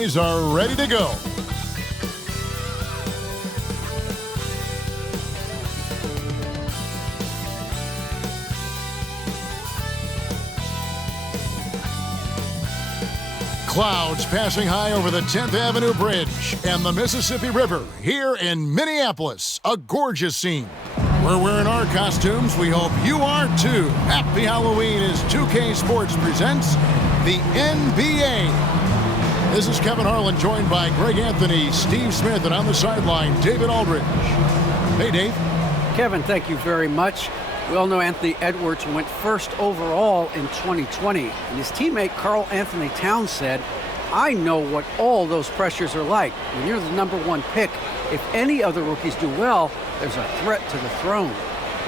guys are ready to go. Clouds passing high over the 10th Avenue Bridge and the Mississippi River here in Minneapolis. A gorgeous scene. We're wearing our costumes. We hope you are too. Happy Halloween as 2K Sports presents the NBA. This is Kevin Harlan, joined by Greg Anthony, Steve Smith, and on the sideline, David Aldridge. Hey, Dave. Kevin, thank you very much. We all know Anthony Edwards went first overall in 2020, and his teammate Karl Anthony Towns said, "I know what all those pressures are like. When you're the #1 pick, if any other rookies do well, there's a threat to the throne.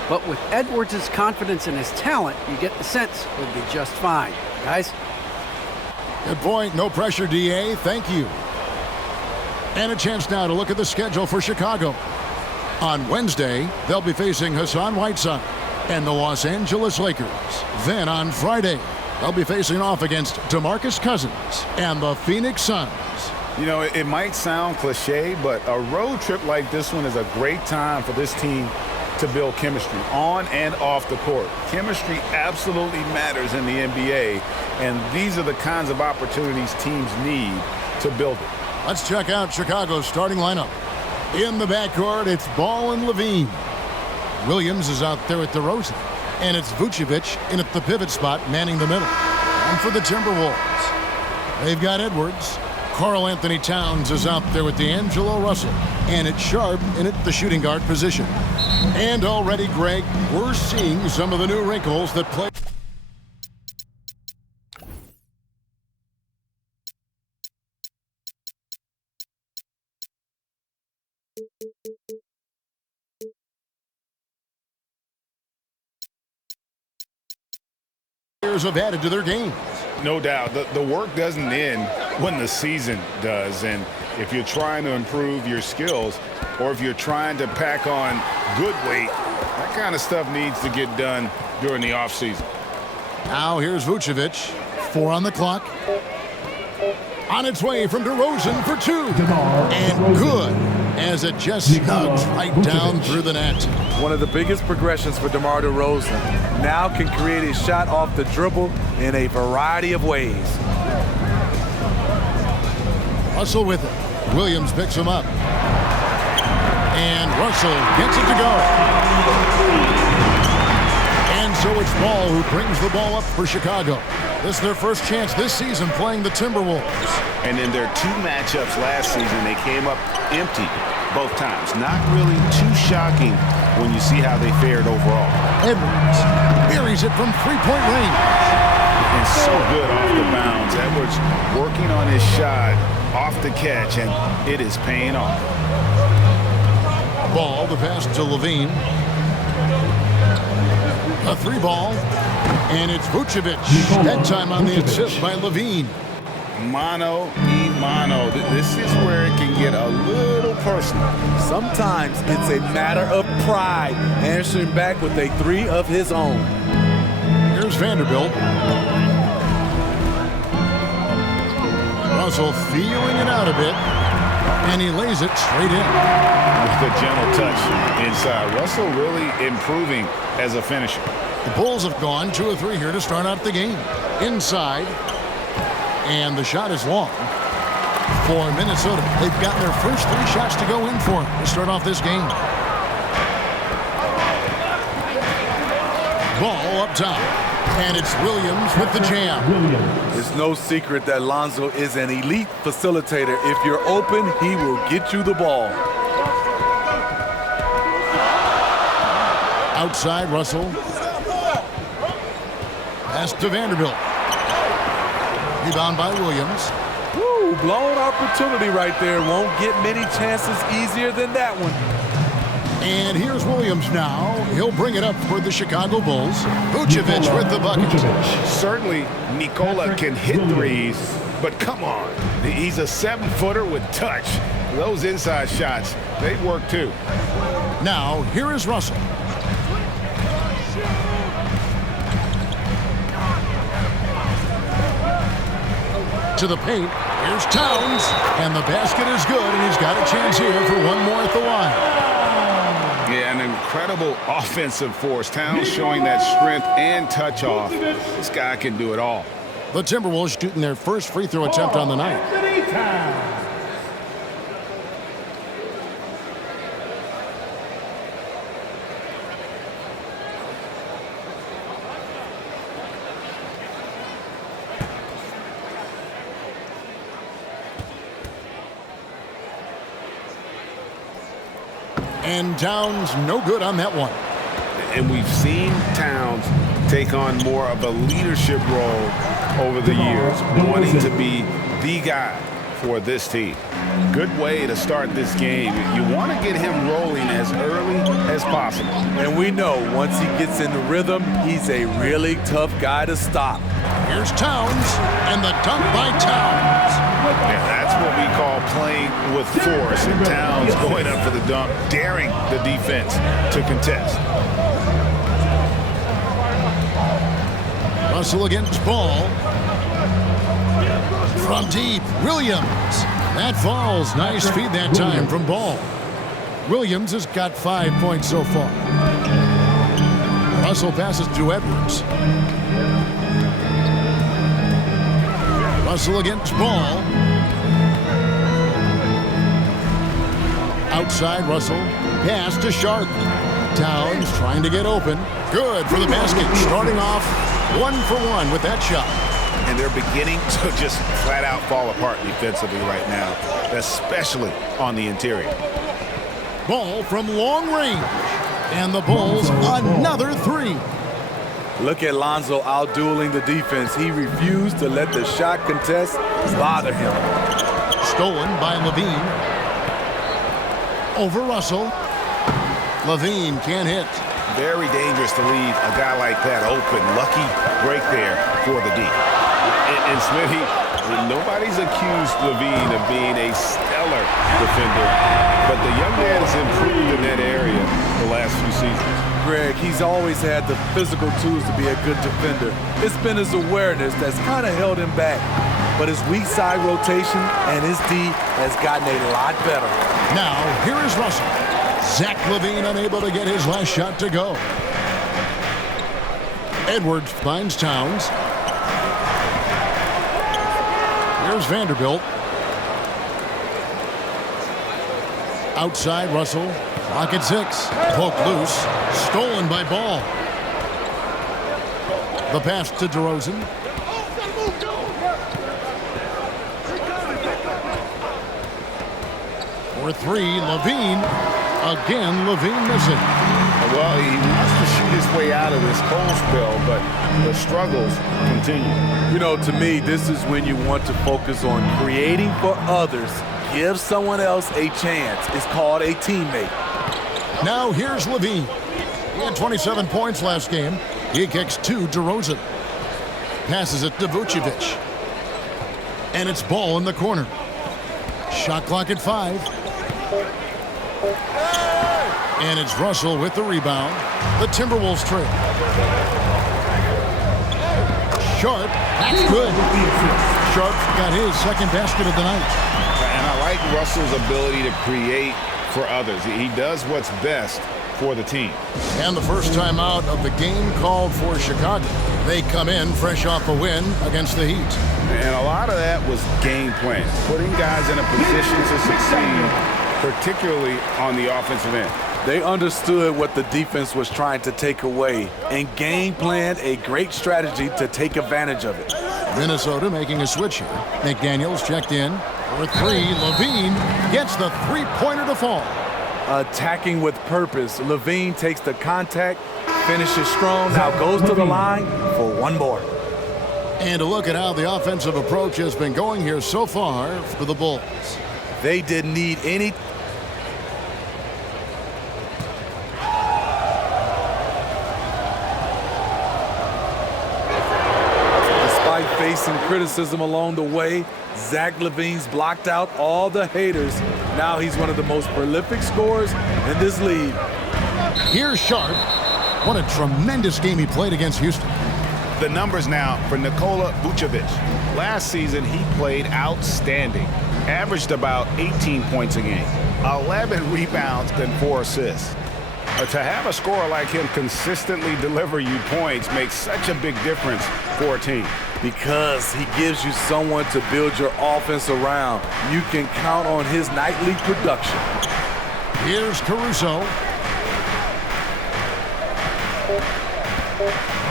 But with Edwards' confidence in his talent, you get the sense he'll be just fine." Guys? Good point. No pressure, DA. Thank you. And a chance now to look at the schedule for Chicago. On Wednesday, they'll be facing Hassan Whiteside and the Los Angeles Lakers. Then on Friday, they'll be facing off against DeMarcus Cousins and the Phoenix Suns. You know, it might sound cliche, but a road trip like this one is a great time for this team to build chemistry on and off the court. Chemistry absolutely matters in the NBA, and these are the kinds of opportunities teams need to build it. Let's check out Chicago's starting lineup. In the backcourt, it's Ball and Lavine. Williams is out there with DeRozan, and it's Vucevic in at the pivot spot, manning the middle. And for the Timberwolves, they've got Edwards. Karl Anthony Towns is out there with D'Angelo Russell, and it's Sharp in at the shooting guard position. And already, Greg, we're seeing some of the new wrinkles that play. Have added to their games. No doubt. The work doesn't end when the season does. And if you're trying to improve your skills, or if you're trying to pack on good weight, that kind of stuff needs to get done during the offseason. Now here's Vucevic. 4 on the clock. On its way from DeRozan for 2. And good, as it just snugs right down through the net. One of the biggest progressions for DeMar DeRozan. Now can create a shot off the dribble in a variety of ways. Russell with it. Williams picks him up. And Russell gets it to go. And so it's Ball who brings the ball up for Chicago. This is their first chance this season playing the Timberwolves. And in their 2 matchups last season, they came up empty both times. Not really too shocking when you see how they fared overall. Edwards buries it from 3-point range. And so good off the bounds. Edwards working on his shot off the catch, and it is paying off. Ball, the pass to Lavine. A 3 ball, and it's Vucevic. That time on the assist by Lavine. Mano y mano. This is where it can get a little personal. Sometimes it's a matter of pride, answering back with a 3 of his own. Here's Vanderbilt. Russell feeling it out a bit, and he lays it straight in. With the gentle touch inside. Russell really improving as a finisher. The Bulls have gone 2 of 3 here to start out the game. Inside, and the shot is long for Minnesota. They've gotten their first 3 shots to go in for to start off this game. Ball up top, and it's Williams with the jam. It's no secret that Lonzo is an elite facilitator. If you're open, he will get you the ball. Outside, Russell. Pass to Vanderbilt. Rebound by Williams. Woo, blown opportunity right there. Won't get many chances easier than that one. And here's Williams now. He'll bring it up for the Chicago Bulls. Vucevic with the bucket. Certainly, Nikola can hit threes, but come on. He's a 7-footer with touch. Those inside shots, they work too. Now, here is Russell. to the paint. Here's Towns, and the basket is good, and he's got a chance here for one more at the line. Yeah, an incredible offensive force. Towns showing that strength and touch off. This guy can do it all. The Timberwolves shooting their first free throw attempt on the night. And Towns no good on that one. And we've seen Towns take on more of a leadership role over the years, wanting to be the guy for this team. Good way to start this game. You want to get him rolling as early as possible. And we know once he gets in the rhythm, he's a really tough guy to stop. Here's Towns, and the dunk by Towns. Yeah, that's what we call playing with force. And Towns going up for the dunk, daring the defense to contest. Russell against Ball. From deep, Williams. That falls. Nice feed that time from Ball. Williams has got 5 points so far. Russell passes to Edwards. Russell against Ball. Outside Russell. Pass to Sharp. Towns trying to get open. Good for the basket. Starting off 1 for 1 with that shot. And they're beginning to just flat out fall apart defensively right now, especially on the interior. Ball from long range. And the Bulls another 3. Look at Lonzo out-dueling the defense. He refused to let the shot contest bother him. Stolen by Lavine. Over Russell. Lavine can't hit. Very dangerous to leave a guy like that open. Lucky break there for the D. And Smithy, nobody's accused Lavine of being a stellar defender, but the young man has improved in that area the last few seasons. Greg, he's always had the physical tools to be a good defender. It's been his awareness that's kind of held him back. But his weak side rotation and his D has gotten a lot better. Now, here is Russell. Zach Lavine unable to get his last shot to go. Edwards finds Towns. Here's Vanderbilt. Outside Russell. Clock at 6. Poke loose. Stolen by Ball. The pass to DeRozan. For 3, Lavine. Again, Lavine missing. Well, he wants to shoot his way out of this cold spell, but the struggles continue. You know, to me, this is when you want to focus on creating for others. Give someone else a chance. It's called a teammate. Now here's Lavine. He had 27 points last game. He kicks to DeRozan. Passes it to Vucevic. And it's Ball in the corner. Shot clock at 5. And it's Russell with the rebound. The Timberwolves trail. Sharp, that's good. Sharp's got his second basket of the night. And I like Russell's ability to create for others. He does what's best for the team. And the first time out of the game called for Chicago. They come in fresh off a win against the Heat. And a lot of that was game plan, putting guys in a position to succeed, particularly on the offensive end. They understood what the defense was trying to take away and game planned a great strategy to take advantage of it. Minnesota making a switch here. McDaniels checked in for 3. Lavine gets the three-pointer to fall. Attacking with purpose. Lavine takes the contact, finishes strong, now goes to the line for one more. And a look at how the offensive approach has been going here so far for the Bulls. They didn't need any. Despite facing criticism along the way, Zach Lavine's blocked out all the haters. Now he's one of the most prolific scorers in this league. Here's Sharp. What a tremendous game he played against Houston. The numbers now for Nikola Vucevic. Last season, he played outstanding. Averaged about 18 points a game, 11 rebounds, and 4 assists. To have a scorer like him consistently deliver you points makes such a big difference for a team. Because he gives you someone to build your offense around. You can count on his nightly production. Here's Caruso.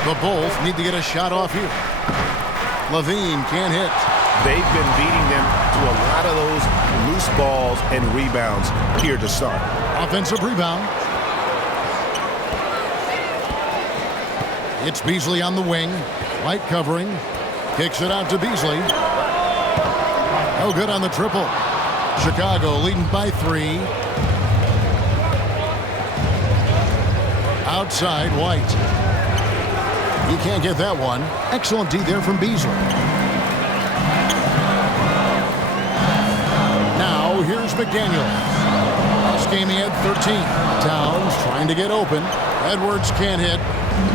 The Bulls need to get a shot off here. Lavine can't hit. They've been beating them to a lot of those loose balls and rebounds here to start. Offensive rebound. It's Beasley on the wing. Light covering. Kicks it out to Beasley. No good on the triple. Chicago leading by 3. Outside, White. He can't get that one. Excellent D there from Beasley. Now, here's McDaniels. Last game he had 13. Towns trying to get open. Edwards can't hit.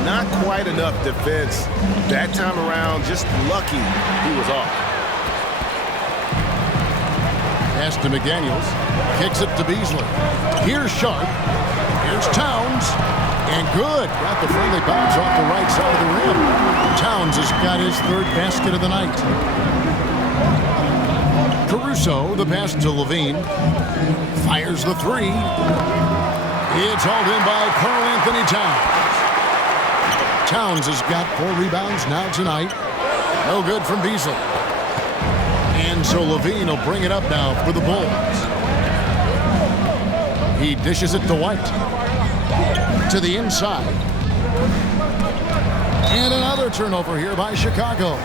Not quite enough defense. That time around, just lucky he was off. Pass to McDaniels. Kicks it to Beasley. Here's Sharp. Here's Towns. And good. Got the friendly bounce off the right side of the rim. Towns has got his 3rd basket of the night. Caruso, the pass to Lavine. Fires the 3. It's hauled in by Karl Anthony Towns. Towns has got 4 rebounds now tonight. No good from Beasley. And so Lavine will bring it up now for the Bulls. He dishes it to White. To the inside. And another turnover here by Chicago.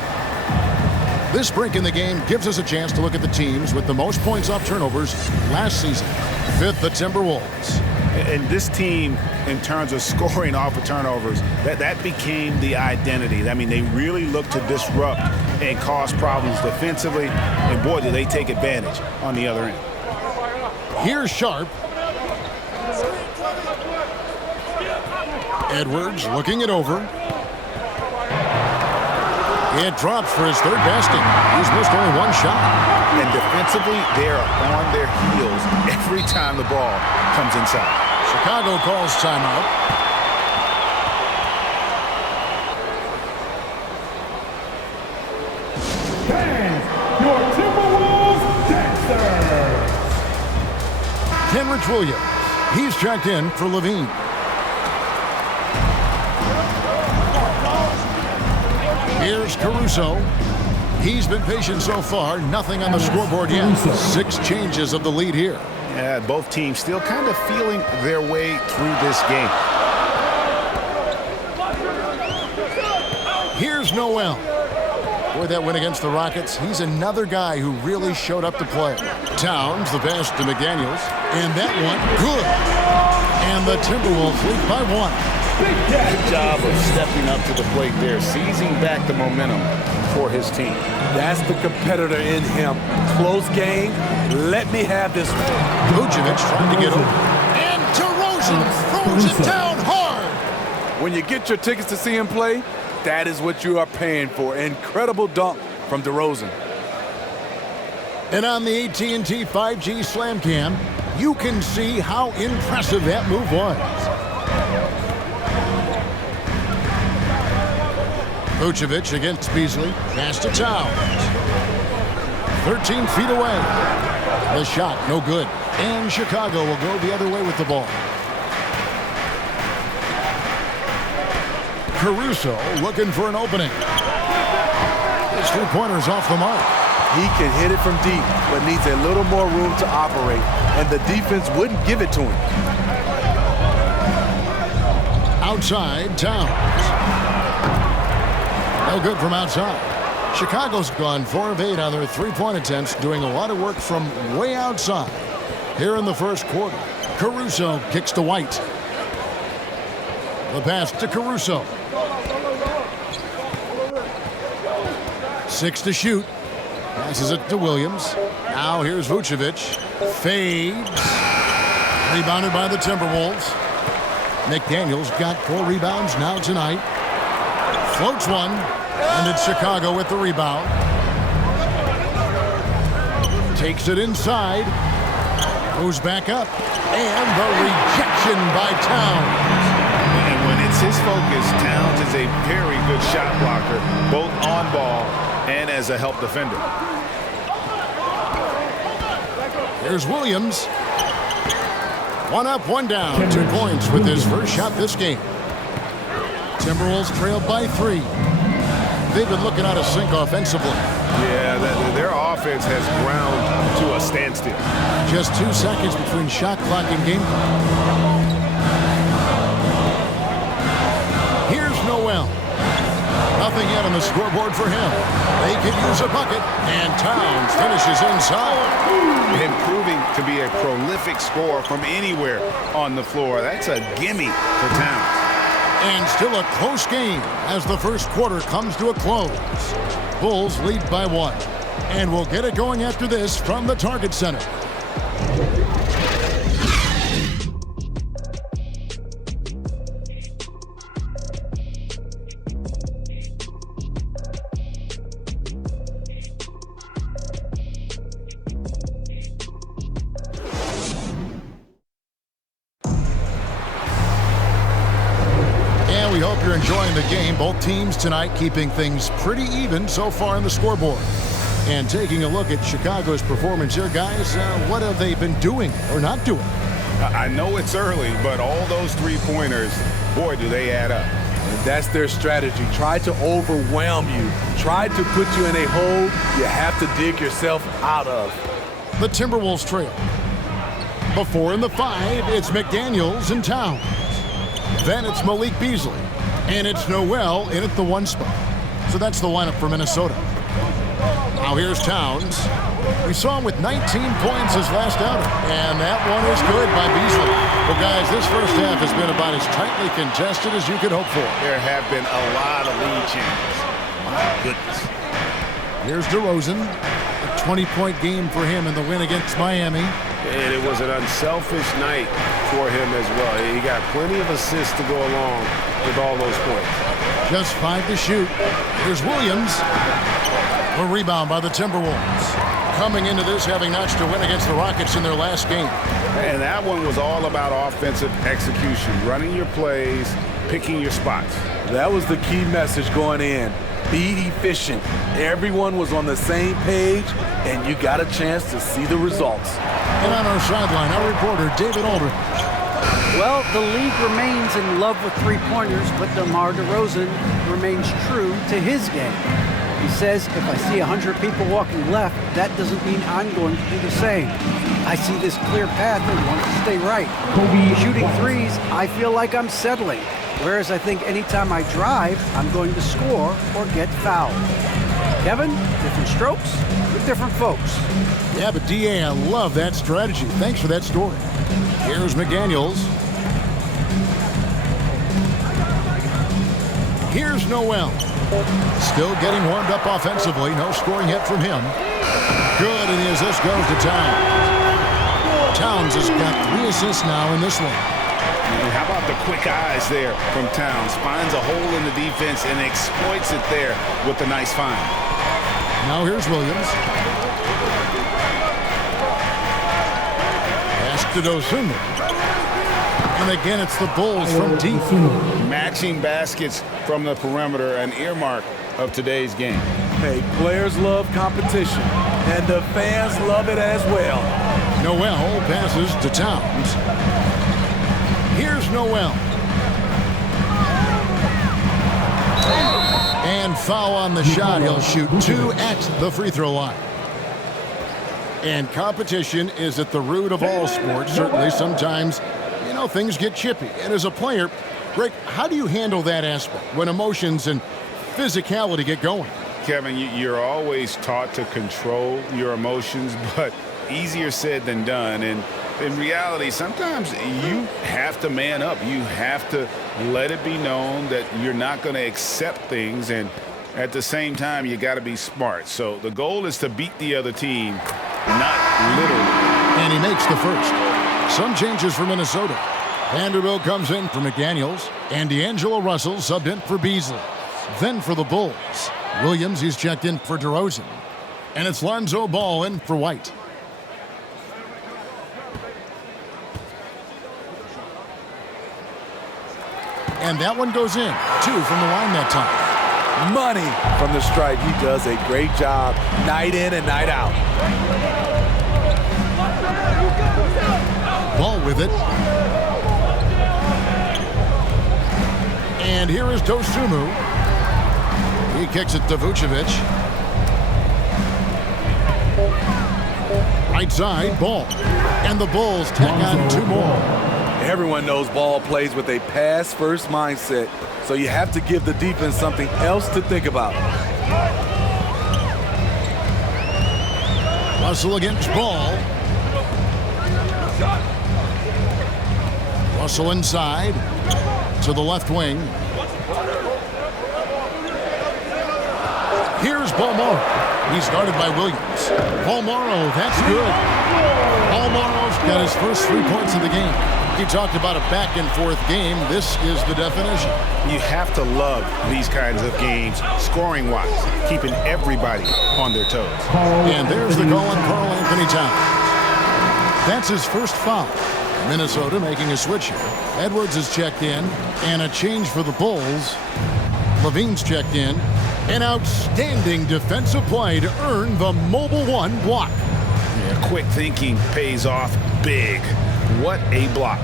This break in the game gives us a chance to look at the teams with the most points off turnovers last season. 5th, the Timberwolves. And this team, in terms of scoring off of turnovers, that became the identity. I mean, they really look to disrupt and cause problems defensively. And boy, do they take advantage on the other end. Here's Sharp. Edwards looking it over. It drops for his 3rd basket. He's missed only 1 shot. And defensively, they are on their heels every time the ball comes inside. Chicago calls timeout. Fans, your Timberwolves dancers. Kenrich Williams. He's checked in for Lavine. Here's Caruso. He's been patient so far. Nothing on the scoreboard yet. 6 changes of the lead here. Yeah, both teams still kind of feeling their way through this game. Here's Noel. Boy, that win against the Rockets. He's another guy who really showed up to play. Towns, the pass to McDaniels. And that one, good. And the Timberwolves lead by 1. Good job of stepping up to the plate there, seizing back the momentum for his team. That's the competitor in him. Close game. Let me have this one. Vucevic trying to get over. And DeRozan throws it down hard. When you get your tickets to see him play, that is what you are paying for. Incredible dunk from DeRozan. And on the AT&T 5G Slam Cam, you can see how impressive that move was. Vucevic against Beasley. Pass to Towns. 13 feet away. The shot, no good. And Chicago will go the other way with the ball. Caruso looking for an opening. His 3-pointer's off the mark. He can hit it from deep, but needs a little more room to operate, and the defense wouldn't give it to him. Outside, Towns. No good from outside. Chicago's gone 4 of 8 on their 3-point attempts, doing a lot of work from way outside. Here in the first quarter, Caruso kicks to White. The pass to Caruso. 6 to shoot. Passes it to Williams. Now here's Vucevic. Fades. Rebounded by the Timberwolves. McDaniels got 4 rebounds now tonight. Floats one. And it's Chicago with the rebound. Takes it inside. Goes back up. And the rejection by Towns. And when it's his focus, Towns is a very good shot blocker, both on ball and as a help defender. Here's Williams. One up, one down. 2 points with his first shot this game. Timberwolves trailed by 3. They've been looking out of sync offensively. Yeah, their offense has ground to a standstill. Just 2 seconds between shot clock and game clock. Here's Noel. Nothing yet on the scoreboard for him. They could use a bucket, and Towns finishes inside. And proving to be a prolific scorer from anywhere on the floor. That's a gimme for Towns. And still a close game as the first quarter comes to a close. Bulls lead by 1. And we'll get it going after this from the Target Center. We hope you're enjoying the game. Both teams tonight keeping things pretty even so far on the scoreboard. And taking a look at Chicago's performance here, guys, what have they been doing or not doing? I know it's early, but all those three-pointers, boy, do they add up. And that's their strategy. Try to overwhelm you. Try to put you in a hole you have to dig yourself out of. The Timberwolves trail. Before in the 5, it's McDaniels and Towns. Then it's Malik Beasley. And it's Noel in at the 1 spot. So that's the lineup for Minnesota. Now here's Towns. We saw him with 19 points his last outing. And that one is good by Beasley. Well, guys, this first half has been about as tightly contested as you could hope for. There have been a lot of lead changes. My goodness. Here's DeRozan. A 20-point game for him in the win against Miami. And it was an unselfish night for him as well. He got plenty of assists to go along with all those points. Just 5 to shoot. Here's Williams. A rebound by the Timberwolves. Coming into this having notched a win against the Rockets in their last game. And that one was all about offensive execution, running your plays, picking your spots. That was the key message going in. Be efficient. Everyone was on the same page, and you got a chance to see the results. And on our sideline, our reporter, David Aldridge. Well, the league remains in love with three-pointers, but DeMar DeRozan remains true to his game. He says, if I see 100 people walking left, that doesn't mean I'm going to do the same. I see this clear path and want to stay right. Shooting threes, I feel like I'm settling. Whereas I think anytime I drive, I'm going to score or get fouled. Kevin, different strokes with different folks. Yeah, but DA, I love that strategy. Thanks for that story. Here's McDaniels. Here's Noel. Still getting warmed up offensively. No scoring yet from him. Good, and the assist goes to Towns. Towns has got 3 assists now in this one. And how about the quick eyes there from Towns? Finds a hole in the defense and exploits it there with a nice find. Now here's Williams. Pass to Dosunmu. And again, it's the Bulls from deep. Matching baskets from the perimeter, an earmark of today's game. Hey, players love competition, and the fans love it as well. Noel passes to Towns. Here's Noel. And foul on the shot. He'll shoot 2 at the free throw line. And competition is at the root of all sports. Certainly sometimes, you know, things get chippy. And as a player, Rick, how do you handle that aspect when emotions and physicality get going? Kevin, you're always taught to control your emotions, but easier said than done. And in reality, sometimes you have to man up. You have to let it be known that you're not going to accept things. And at the same time, you got to be smart. So the goal is to beat the other team, not literally. And he makes the first. Some changes for Minnesota. Vanderbilt comes in for McDaniels, and D'Angelo Russell subbed in for Beasley. Then for the Bulls, Williams, he's checked in for DeRozan. And it's Lonzo Ball in for White. And that one goes in. 2 from the line that time. Money from the stripe. He does a great job night in and night out. Ball with it. And here is Dosunmu. He kicks it to Vucevic. Right side, Ball. And the Bulls tack on 2 more. Everyone knows Ball plays with a pass-first mindset, so you have to give the defense something else to think about. Russell against Ball. Russell inside to the left wing. Here's Bolmaro. He's guarded by Williams. Bolmaro, that's good. Bolmaro's got his first 3 points of the game. He talked about a back-and-forth game. This is the definition. You have to love these kinds of games, scoring-wise, keeping everybody on their toes. And there's the goal on Karl Anthony Towns. That's his first foul. Minnesota making a switch here. Edwards is checked in, and a change for the Bulls. Lavine's checked in. An outstanding defensive play to earn the Mobile One block. Yeah, quick thinking pays off big. What a block.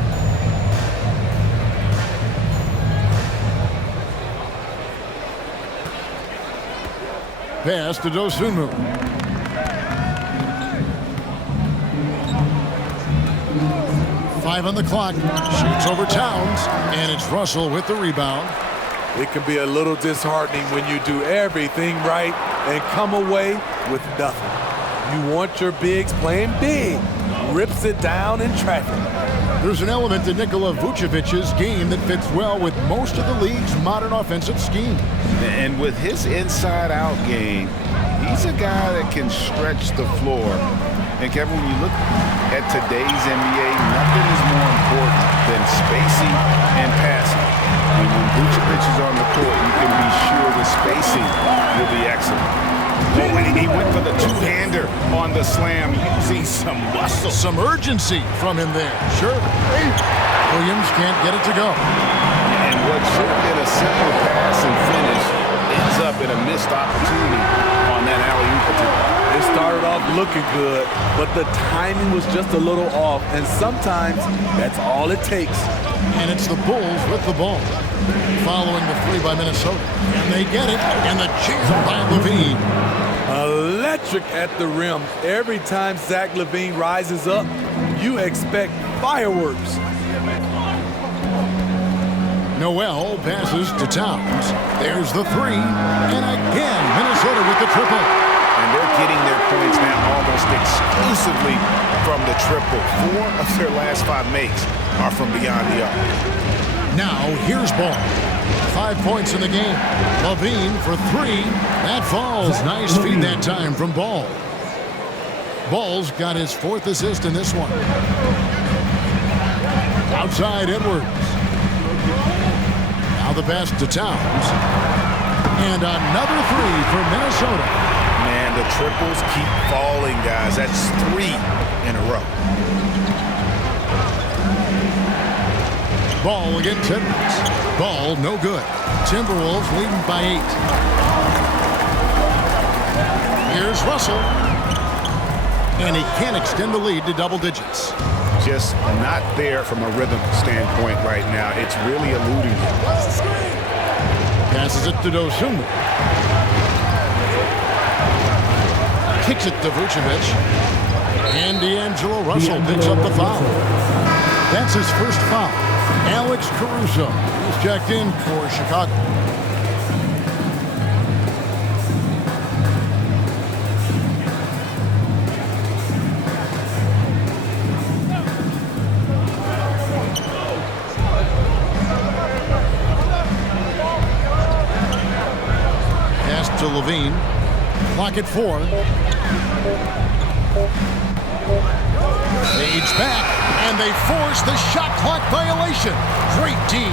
Pass to Dosunmu. Five on the clock. Shoots over Towns, and it's Russell with the rebound. It can be a little disheartening when you do everything right and come away with nothing. You want your bigs playing big. Rips it down in traffic. There's an element to Nikola Vucevic's game that fits well with most of the league's modern offensive scheme. And with his inside-out game, he's a guy that can stretch the floor. And Kevin, when you look at today's NBA, nothing is more important than spacing and passing. And when Vucevic is on the court, you can be sure the spacing will be excellent. Oh, and he went for the two-hander on the slam. You see some muscle. Some urgency from him there. Sure. Williams can't get it to go. And what should have been a simple pass and finish ends up in a missed opportunity on that alley-oop attempt. It started off looking good, but the timing was just a little off, and sometimes that's all it takes. And it's the Bulls with the ball. Following the 3 by Minnesota. And they get it, and the jam by Lavine. Electric at the rim. Every time Zach Lavine rises up, you expect fireworks. Noel passes to Towns. There's the 3. And again, Minnesota with the triple. And they're getting their points now almost exclusively from the triple. 4 of their last 5 makes are from beyond the arc. Now, here's Ball. 5 points in the game. Lavine for 3. That falls. Nice feed that time from Ball. Ball's got his 4th assist in this one. Outside Edwards. Now the pass to Towns. And another 3 for Minnesota. Man, the triples keep falling, guys. That's 3 in a row. Ball against Edwards. Ball no good. Timberwolves leading by 8. Here's Russell. And he can't extend the lead to double digits. Just not there from a rhythm standpoint right now. It's really eluding him. Passes it to Dosunmu. Kicks it to Vucevic. And D'Angelo Russell picks up the foul. That's his first foul. Alex Caruso is checked in for Chicago. Pass to Lavine. Clock at 4. Fades back, and they force the shot clock violation. Great team.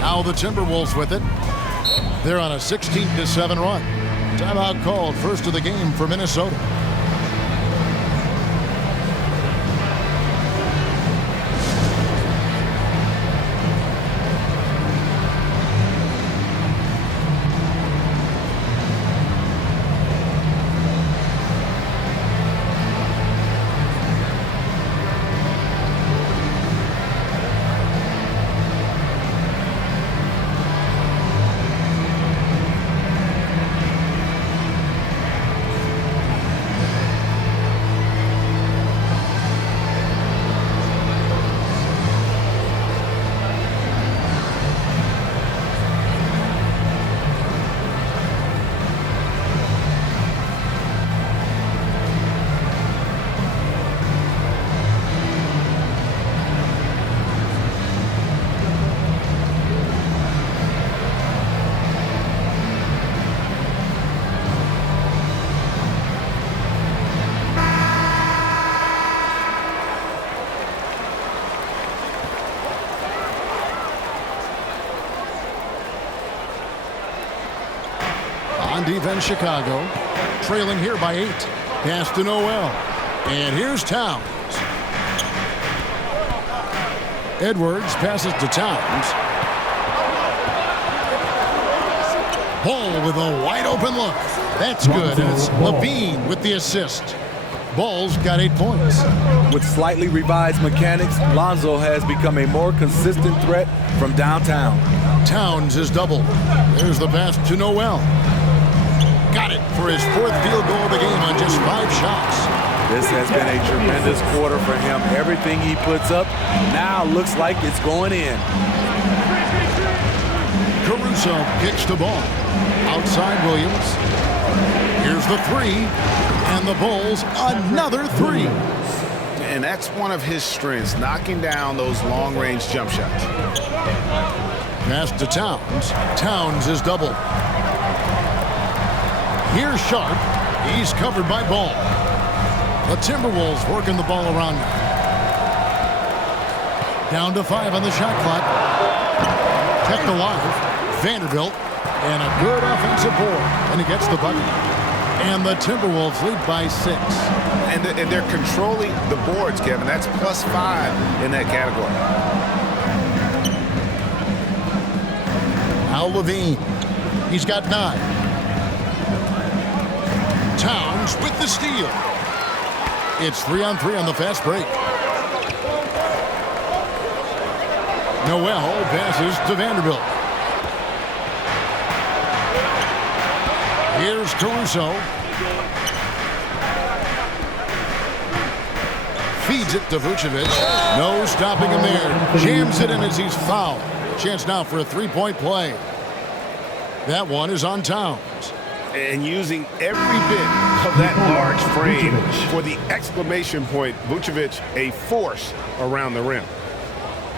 Now the Timberwolves with it. They're on a 16-7 run. Timeout called, first of the game for Minnesota. On defense, Chicago, trailing here by 8. Pass to Noel. And here's Towns. Edwards passes to Towns. Ball with a wide open look. That's good, and it's Lavine with the assist. Ball's got 8 points. With slightly revised mechanics, Lonzo has become a more consistent threat from downtown. Towns is doubled. There's the pass to Noel. Got it for his 4th field goal of the game on just 5 shots. This has been a tremendous quarter for him. Everything he puts up now looks like it's going in. Caruso kicks the ball. Outside Williams. Here's the 3. And the Bulls, another 3. And that's one of his strengths, knocking down those long-range jump shots. Pass to Towns. Towns is doubled. Here's Sharp. He's covered by Ball. The Timberwolves working the ball around now. Down to 5 on the shot clock. Kept alive. Vanderbilt. And a good offensive board. And he gets the bucket. And the Timberwolves lead by 6. And they're controlling the boards, Kevin. That's +5 in that category. Now Lavine. He's got 9. Towns with the steal. It's 3-on-3 on the fast break. Noel passes to Vanderbilt. Here's Caruso. Feeds it to Vucevic. No stopping him there. Jams it in as he's fouled. Chance now for a 3-point play. That one is on Towns. And using every bit of that large frame for the exclamation point, Vucevic, a force around the rim.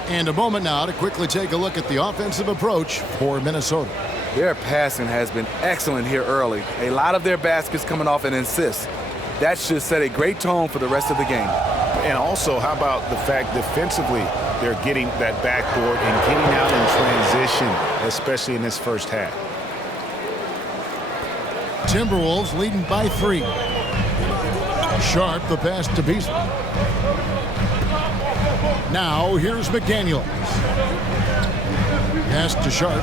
And a moment now to quickly take a look at the offensive approach for Minnesota. Their passing has been excellent here early. A lot of their baskets coming off an assist. That should set a great tone for the rest of the game. And also, how about the fact defensively they're getting that backboard and getting out in transition, especially in this first half. Timberwolves leading by 3. Sharp the pass to Beasley. Now here's McDaniels. Pass to Sharp.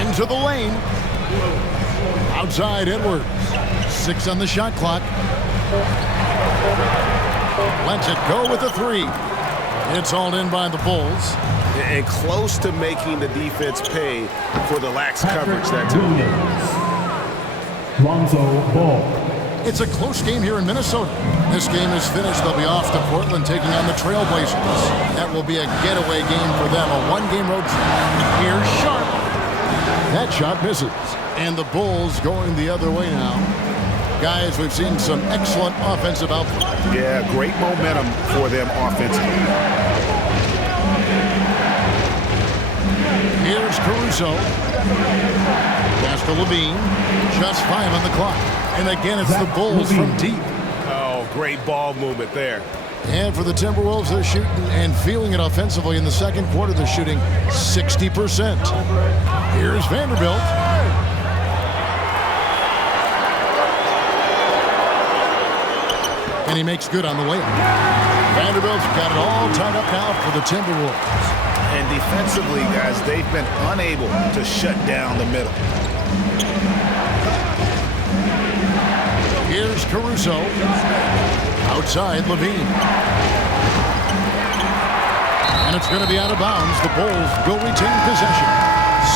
Into the lane. Outside Edwards. 6 on the shot clock. Lets it go with a 3. It's hauled in by the Bulls. And close to making the defense pay for the lax coverage that took. Lonzo Ball. It's a close game here in Minnesota. This game is finished. They'll be off to Portland taking on the Trailblazers. That will be a getaway game for them, a 1-game road trip. Here's Sharp. That shot misses. And the Bulls going the other way now. Guys, we've seen some excellent offensive output. Yeah, great momentum for them offensively. Here's Caruso. Pass to Lavine. Just 5 on the clock. And again, it's the Bulls from deep. Oh, great ball movement there. And for the Timberwolves, they're shooting and feeling it offensively. In the second quarter, they're shooting 60%. Here's Vanderbilt. and he makes good on the way. Vanderbilt's got it all tied up now for the Timberwolves. And defensively, guys, they've been unable to shut down the middle. Here's Caruso. Outside, Lavine. And it's going to be out of bounds. The Bulls will retain possession.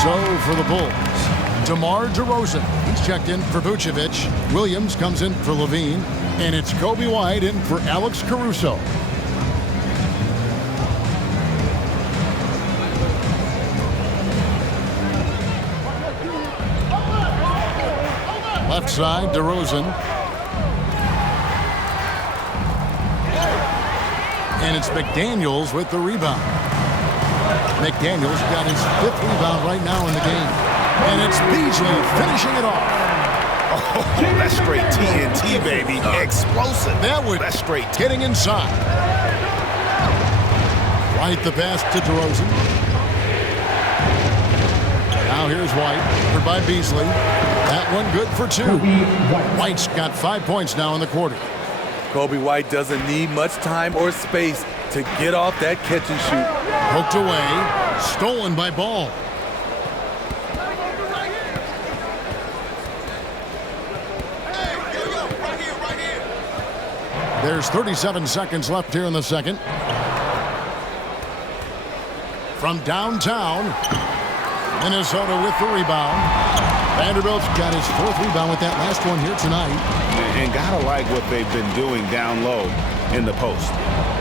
So for the Bulls, DeMar DeRozan. He's checked in for Vucevic. Williams comes in for Lavine. And it's Coby White in for Alex Caruso. Left side, DeRozan. And it's McDaniels with the rebound. McDaniels got his 5th rebound right now in the game. And it's Beasley finishing it off. Oh, that's straight TNT, baby. Explosive. That's straight. Getting inside. White the pass to DeRozan. Now here's White, covered by Beasley. That one good for 2. White's got 5 points now in the quarter. Coby White doesn't need much time or space to get off that catch and shoot. Poked away, stolen by Ball. There's 37 seconds left here in the second. From downtown, Minnesota with the rebound. Vanderbilt's got his 4th rebound with that last one here tonight. And gotta like what they've been doing down low in the post.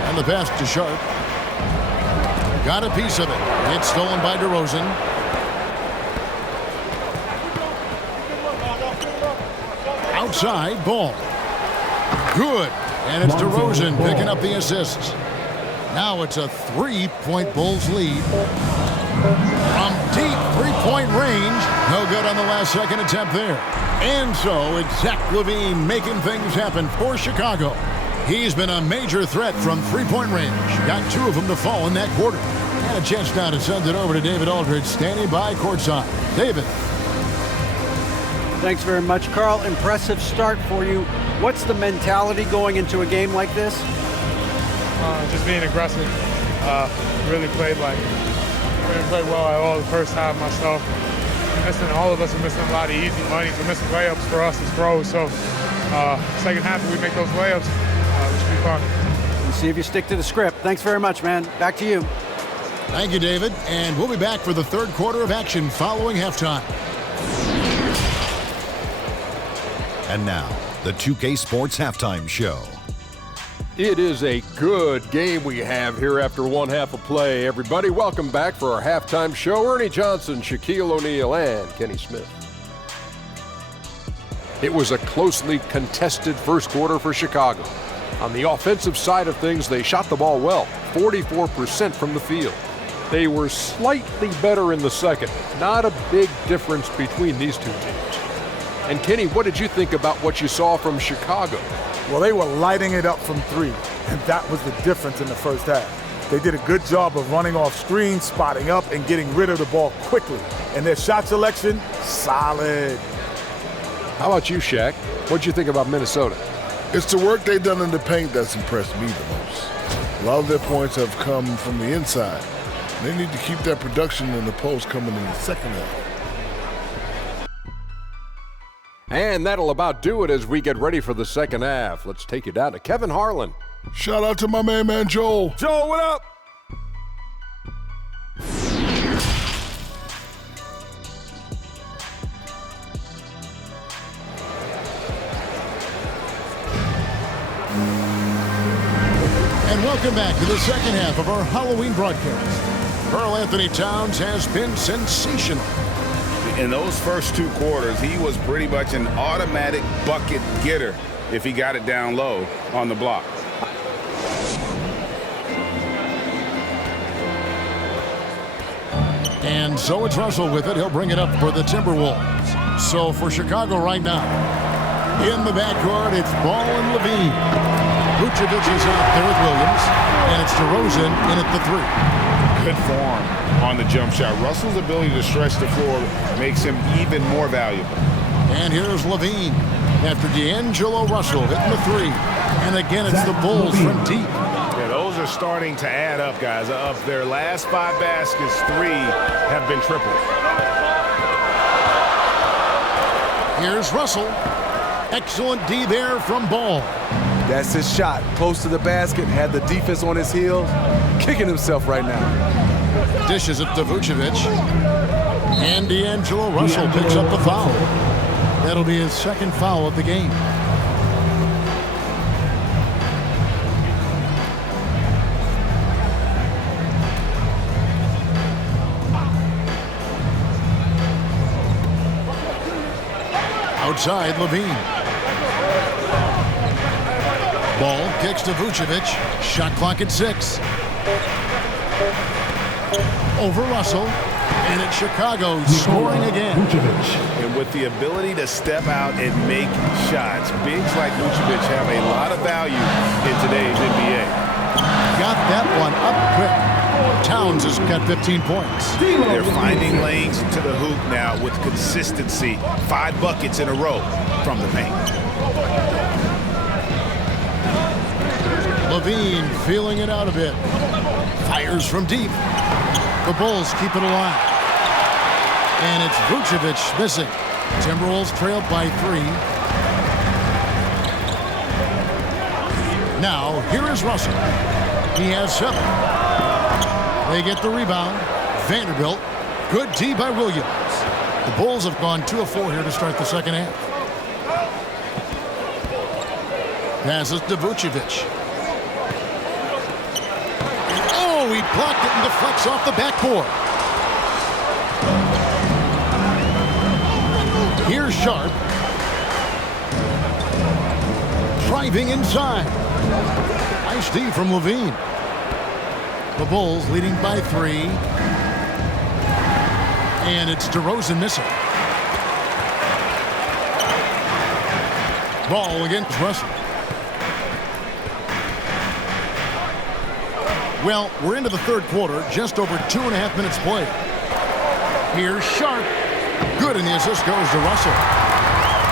And the pass to Sharp. Got a piece of it. It's stolen by DeRozan. Outside, Ball. Good. And it's DeRozan picking up the assists. Now it's a 3-point Bulls lead. From deep 3-point range. No good on the last second attempt there. And so it's Zach Lavine making things happen for Chicago. He's been a major threat from 3-point range. Got 2 of them to fall in that quarter. And a chance now to send it over to David Aldridge, standing by courtside. David. Thanks very much, Karl. Impressive start for you. What's the mentality going into a game like this? Just being aggressive. Really played well at all the first half myself. All of us are missing a lot of easy money. We're missing layups for us as pros. So second half, if we make those layups, it should be fun. We'll see if you stick to the script. Thanks very much, man. Back to you. Thank you, David. And we'll be back for the 3rd quarter of action following halftime. And now, the 2K Sports Halftime Show. It is a good game we have here after one half of play. Everybody, welcome back for our halftime show. Ernie Johnson, Shaquille O'Neal, and Kenny Smith. It was a closely contested first quarter for Chicago. On the offensive side of things, they shot the ball well, 44% from the field. They were slightly better in the second. Not a big difference between these two teams. And Kenny, what did you think about what you saw from Chicago? Well, they were lighting it up from 3, and that was the difference in the first half. They did a good job of running off screens, spotting up, and getting rid of the ball quickly. And their shot selection, solid. How about you, Shaq? What'd you think about Minnesota? It's the work they've done in the paint that's impressed me the most. A lot of their points have come from the inside. They need to keep that production in the post coming in the second half. And that'll about do it as we get ready for the second half. Let's take you down to Kevin Harlan. Shout out to my man Joel. Joel, what up? And welcome back to the second half of our Halloween broadcast. Karl Anthony Towns has been sensational. In those first 2 quarters, he was pretty much an automatic bucket getter if he got it down low on the block. And so it's Russell with it. He'll bring it up for the Timberwolves. So for Chicago right now, in the backcourt, it's Ball and Lavine. Vucevic is out there with Williams, and it's DeRozan in at the 3. Good form on the jump shot. Russell's ability to stretch the floor makes him even more valuable. And here's Lavine after D'Angelo Russell hitting the 3. And again, it's the Bulls from deep. Yeah, those are starting to add up, guys. Of their last 5 baskets, 3 have been triples. Here's Russell. Excellent D there from Ball. That's his shot. Close to the basket, had the defense on his heels, kicking himself right now. Dishes it to Vucevic. And D'Angelo Russell picks up the foul. That'll be his 2nd foul of the game. Outside, Lavine. Ball kicks to Vucevic. Shot clock at 6. Over Russell. And it's Chicago scoring again. And with the ability to step out and make shots, bigs like Vucevic have a lot of value in today's NBA. Got that one up quick. Towns has got 15 points. They're finding lanes to the hoop now with consistency. 5 buckets in a row from the paint. Lavine feeling it out a bit. Fires from deep. The Bulls keep it alive. And it's Vucevic missing. Timberwolves trailed by 3. Now, here is Russell. He has 7. They get the rebound. Vanderbilt. Good D by Williams. The Bulls have gone 2 of 4 here to start the second half. Passes to Vucevic. Oh, he blocked it and deflects off the backboard. Here's Sharp. Driving inside. Nice D from Lavine. The Bulls leading by 3. And it's DeRozan missing. Ball against Russell. Well, we're into the 3rd quarter, just over 2.5 minutes played. Here's Sharp. Good, and the assist goes to Russell.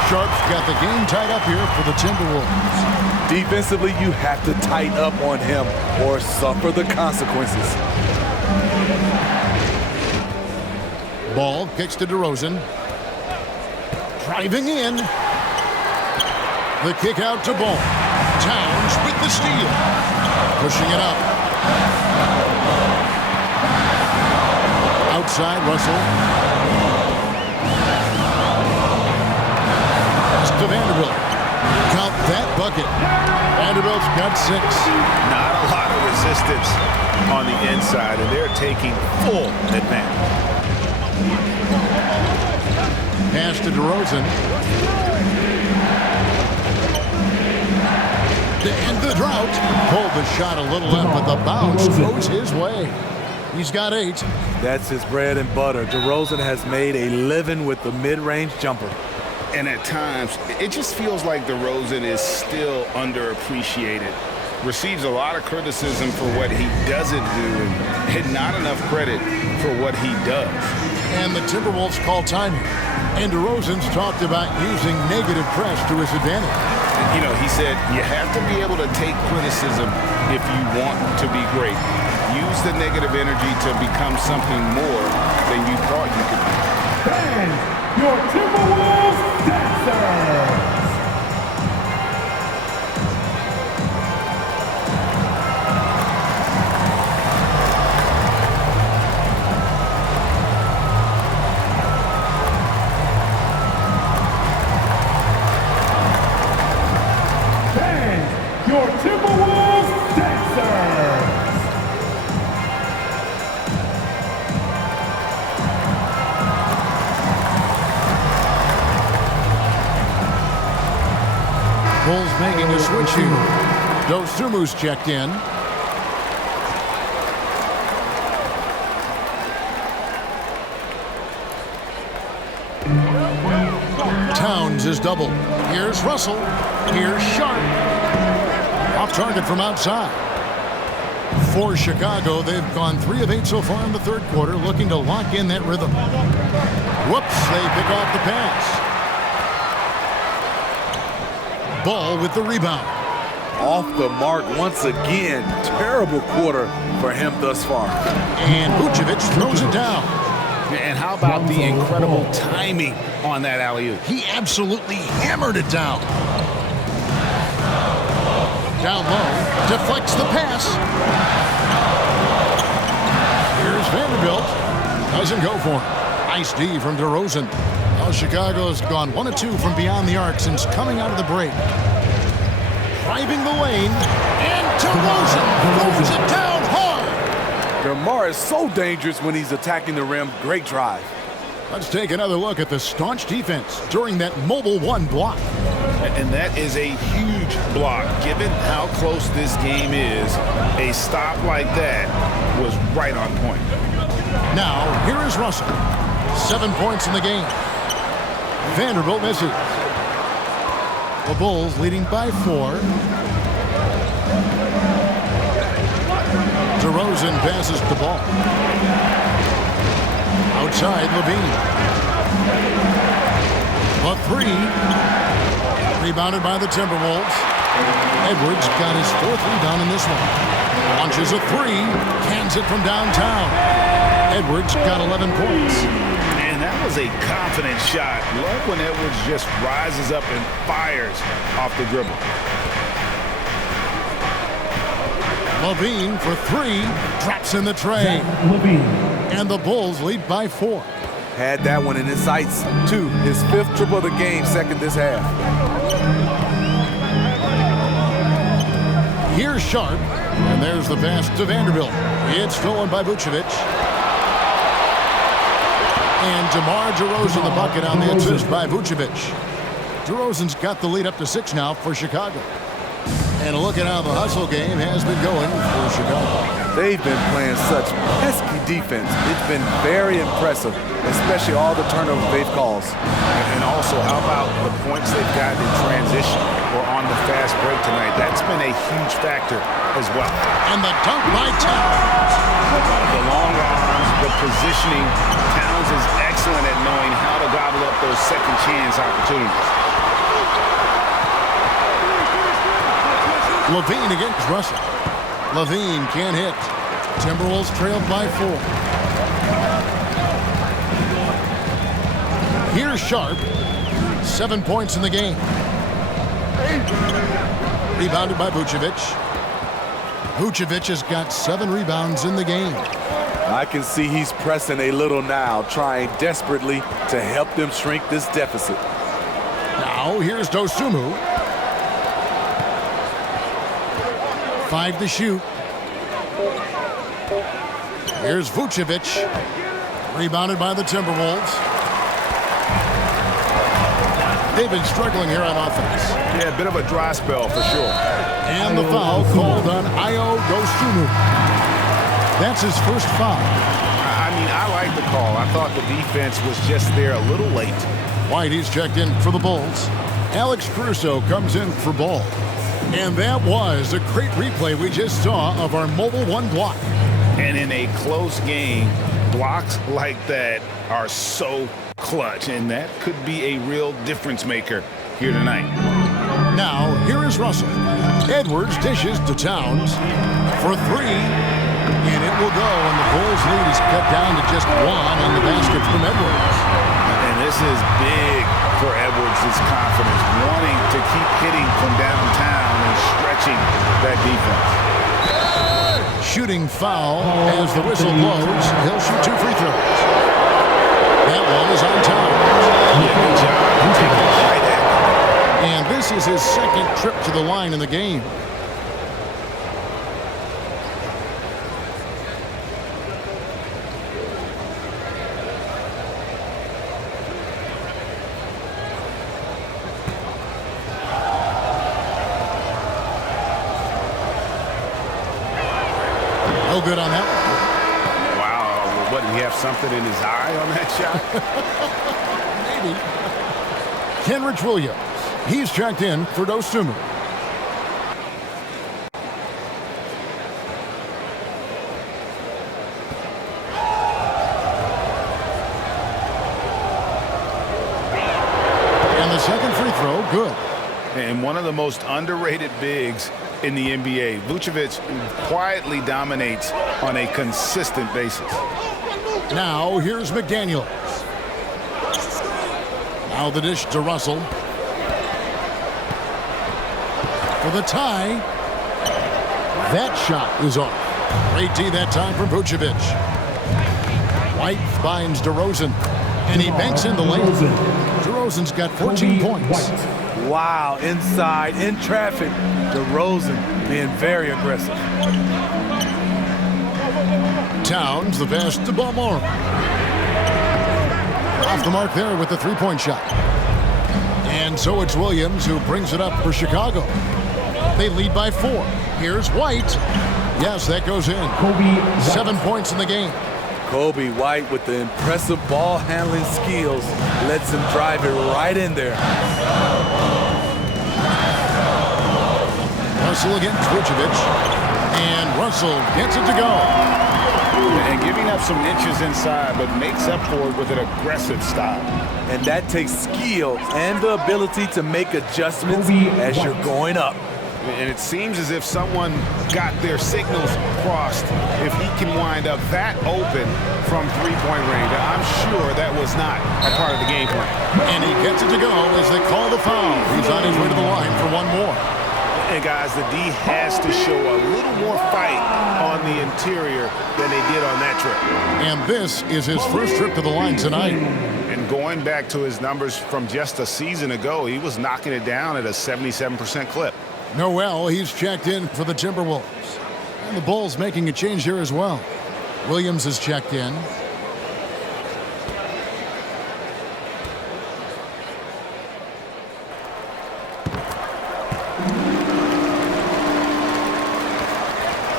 Sharp's got the game tied up here for the Timberwolves. Defensively, you have to tighten up on him or suffer the consequences. Ball kicks to DeRozan. Driving in. The kick out to Ball. Towns with the steal. Pushing it up. Outside, Russell. To Vanderbilt. Count that bucket. Vanderbilt's got 6. Not a lot of resistance on the inside, and they're taking full advantage. Pass to DeRozan. To end the drought. Pulled the shot a little left, but the bounce goes his way. He's got 8. That's his bread and butter. DeRozan has made a living with the mid-range jumper. And at times, it just feels like DeRozan is still underappreciated. Receives a lot of criticism for what he doesn't do and not enough credit for what he does. And the Timberwolves call timing. And DeRozan's talked about using negative press to his advantage. You know, he said, you have to be able to take criticism if you want to be great. Use the negative energy to become something more than you thought you could be. And your Timberwolves dancers. And your Timberwolves dancers. Bulls making a switch here. Dosumu's checked in. Towns is doubled. Here's Russell. Here's Sharp. Off target from outside. For Chicago, they've gone 3 of 8 so far in the third quarter, looking to lock in that rhythm. Whoops, they pick off the pass. Ball with the rebound. off the mark once again. Terrible quarter for him thus far. And Vucevic throws it down. And how about the incredible timing on that alley-oop? He absolutely hammered it down. Down low, deflects the pass. Here's Vanderbilt. Doesn't go for him. Nice D from DeRozan. Well, Chicago's gone 1 of 2 from beyond the arc since coming out of the break. Driving the lane, and DeRozan throws it down hard. DeMar is so dangerous when he's attacking the rim. Great drive. Let's take another look at the staunch defense during that mobile 1 block. And that is a huge block. Given how close this game is, a stop like that was right on point. Now, here is Russell. 7 points in the game. Vanderbilt misses. The Bulls leading by 4. DeRozan passes the ball. Outside, Lavine. A 3. Rebounded by the Timberwolves. Edwards got his 4th rebound in this one. Launches a 3. Cans it from downtown. Edwards got 11 points. And that was a confident shot. Love when Edwards just rises up and fires off the dribble. Lavine for 3. Drops in the tray. And the Bulls lead by 4. Had that one in his sights, too. His 5th triple of the game, second this half. Here's Sharp. And there's the pass to Vanderbilt. It's stolen by Vucevic. And DeMar DeRozan the bucket on the assist by Vucevic. DeRozan's got the lead up to 6 now for Chicago. And a look at how the hustle game has been going for Chicago. They've been playing such pesky defense. It's been very impressive, especially all the turnovers they've caused. And also, how about the points they've gotten in transition or on the fast break tonight? That's been a huge factor as well. And the dunk by Towns. The long arms, the positioning. Towns is excellent at knowing how to gobble up those second chance opportunities. Lavine against Russell. Lavine can't hit. Timberwolves trailed by 4. Here's Sharp. 7 points in the game. Rebounded by Vucevic. Vucevic has got 7 rebounds in the game. I can see he's pressing a little now, trying desperately to help them shrink this deficit. Now here's Dosunmu. 5 to shoot. Here's Vucevic. Rebounded by the Timberwolves. They've been struggling here on offense. Yeah, a bit of a dry spell for sure. And the foul called on Ayo Dosunmu. That's his first foul. I mean, I like the call. I thought the defense was just there a little late. Whitey's checked in for the Bulls. Alex Caruso comes in for Ball. And that was a great replay we just saw of our mobile 1 block. And in a close game, blocks like that are so clutch, and that could be a real difference maker here tonight. Now, here is Russell. Edwards dishes to Towns for 3, and it will go, and the Bulls' lead is cut down to just 1 on the basket from Edwards. And this is big for Edwards' confidence, wanting to keep hitting from downtown and stretching that defense. Shooting foul as the whistle blows. He'll shoot 2 free throws. That one is on Towns. Yeah, good job. Taking it right at him. And this is his 2nd trip to the line in the game. No good on that one. Wow, what, did he have something in his eye on that shot? Maybe. Kenrich Williams. He's checked in for Dosunmu. And the 2nd free throw, good. and one of the most underrated bigs in the NBA. Vucevic quietly dominates on a consistent basis. Now here's McDaniels. Now the dish to Russell. For the tie. That shot is off. Great D that time from Vucevic. White finds DeRozan. And he banks in the lane. DeRozan's got 14 points. Wow, inside, in traffic. DeRozan being very aggressive. Towns, the pass to Baltimore. Off the mark there with the three-point shot. And so it's Williams who brings it up for Chicago. They lead by 4. Here's White. Yes, that goes in. 7 points in the game. Kobe White with the impressive ball handling skills lets him drive it right in there. Russell against Vucevic. And Russell gets it to go. And giving up some inches inside, but makes up for it with an aggressive style. And that takes skill and the ability to make adjustments as you're going up. And it seems as if someone got their signals crossed if he can wind up that open from three-point range. I'm sure that was not a part of the game plan. And he gets it to go as they call the foul. He's on his way to the line for one more. And guys, the D has to show a little more fight on the interior than they did on that trip. And this is his first trip to the line tonight. And going back to his numbers from just a season ago, he was knocking it down at a 77% clip. Noel, he's checked in for the Timberwolves. And the Bulls making a change here as well. Williams is checked in.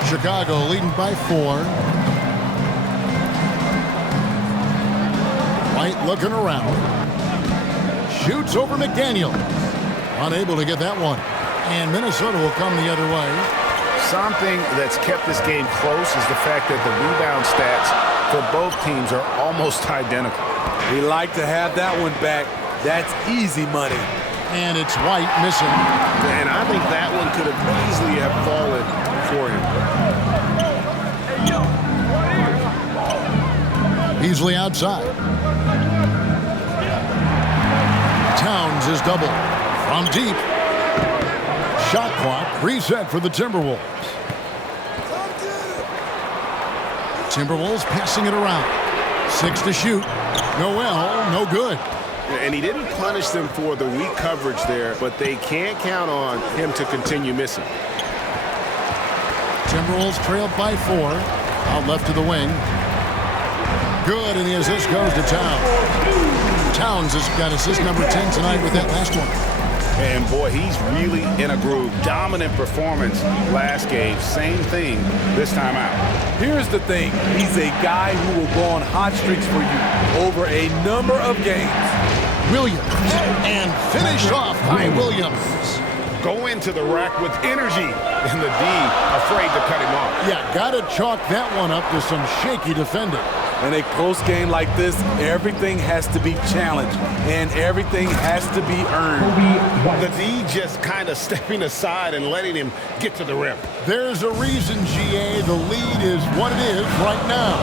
Chicago leading by 4. White looking around. Shoots over McDaniel. Unable to get that one. And Minnesota will come the other way. Something that's kept this game close is the fact that the rebound stats for both teams are almost identical. We like to have that one back. That's easy money. And it's White missing. And I think that one could have easily have fallen for him. Beasley outside. Towns is double. From deep. Shot clock reset for the Timberwolves. Timberwolves passing it around. 6 to shoot. Noel, no good. And he didn't punish them for the weak coverage there, but they can't count on him to continue missing. Timberwolves trailed by 4. Out left to the wing. Good, and the assist goes to Towns. Towns has got assist number 10 tonight with that last one. And boy, he's really in a groove. Dominant performance last game. Same thing this time out. Here's the thing. He's a guy who will go on hot streaks for you over a number of games. Williams. And finished off by Williams. Go into the rack with energy. And the D afraid to cut him off. Yeah, got to chalk that one up to some shaky defending. In a close game like this, everything has to be challenged, and everything has to be earned. The D just kind of stepping aside and letting him get to the rim. There's a reason, GA, the lead is what it is right now.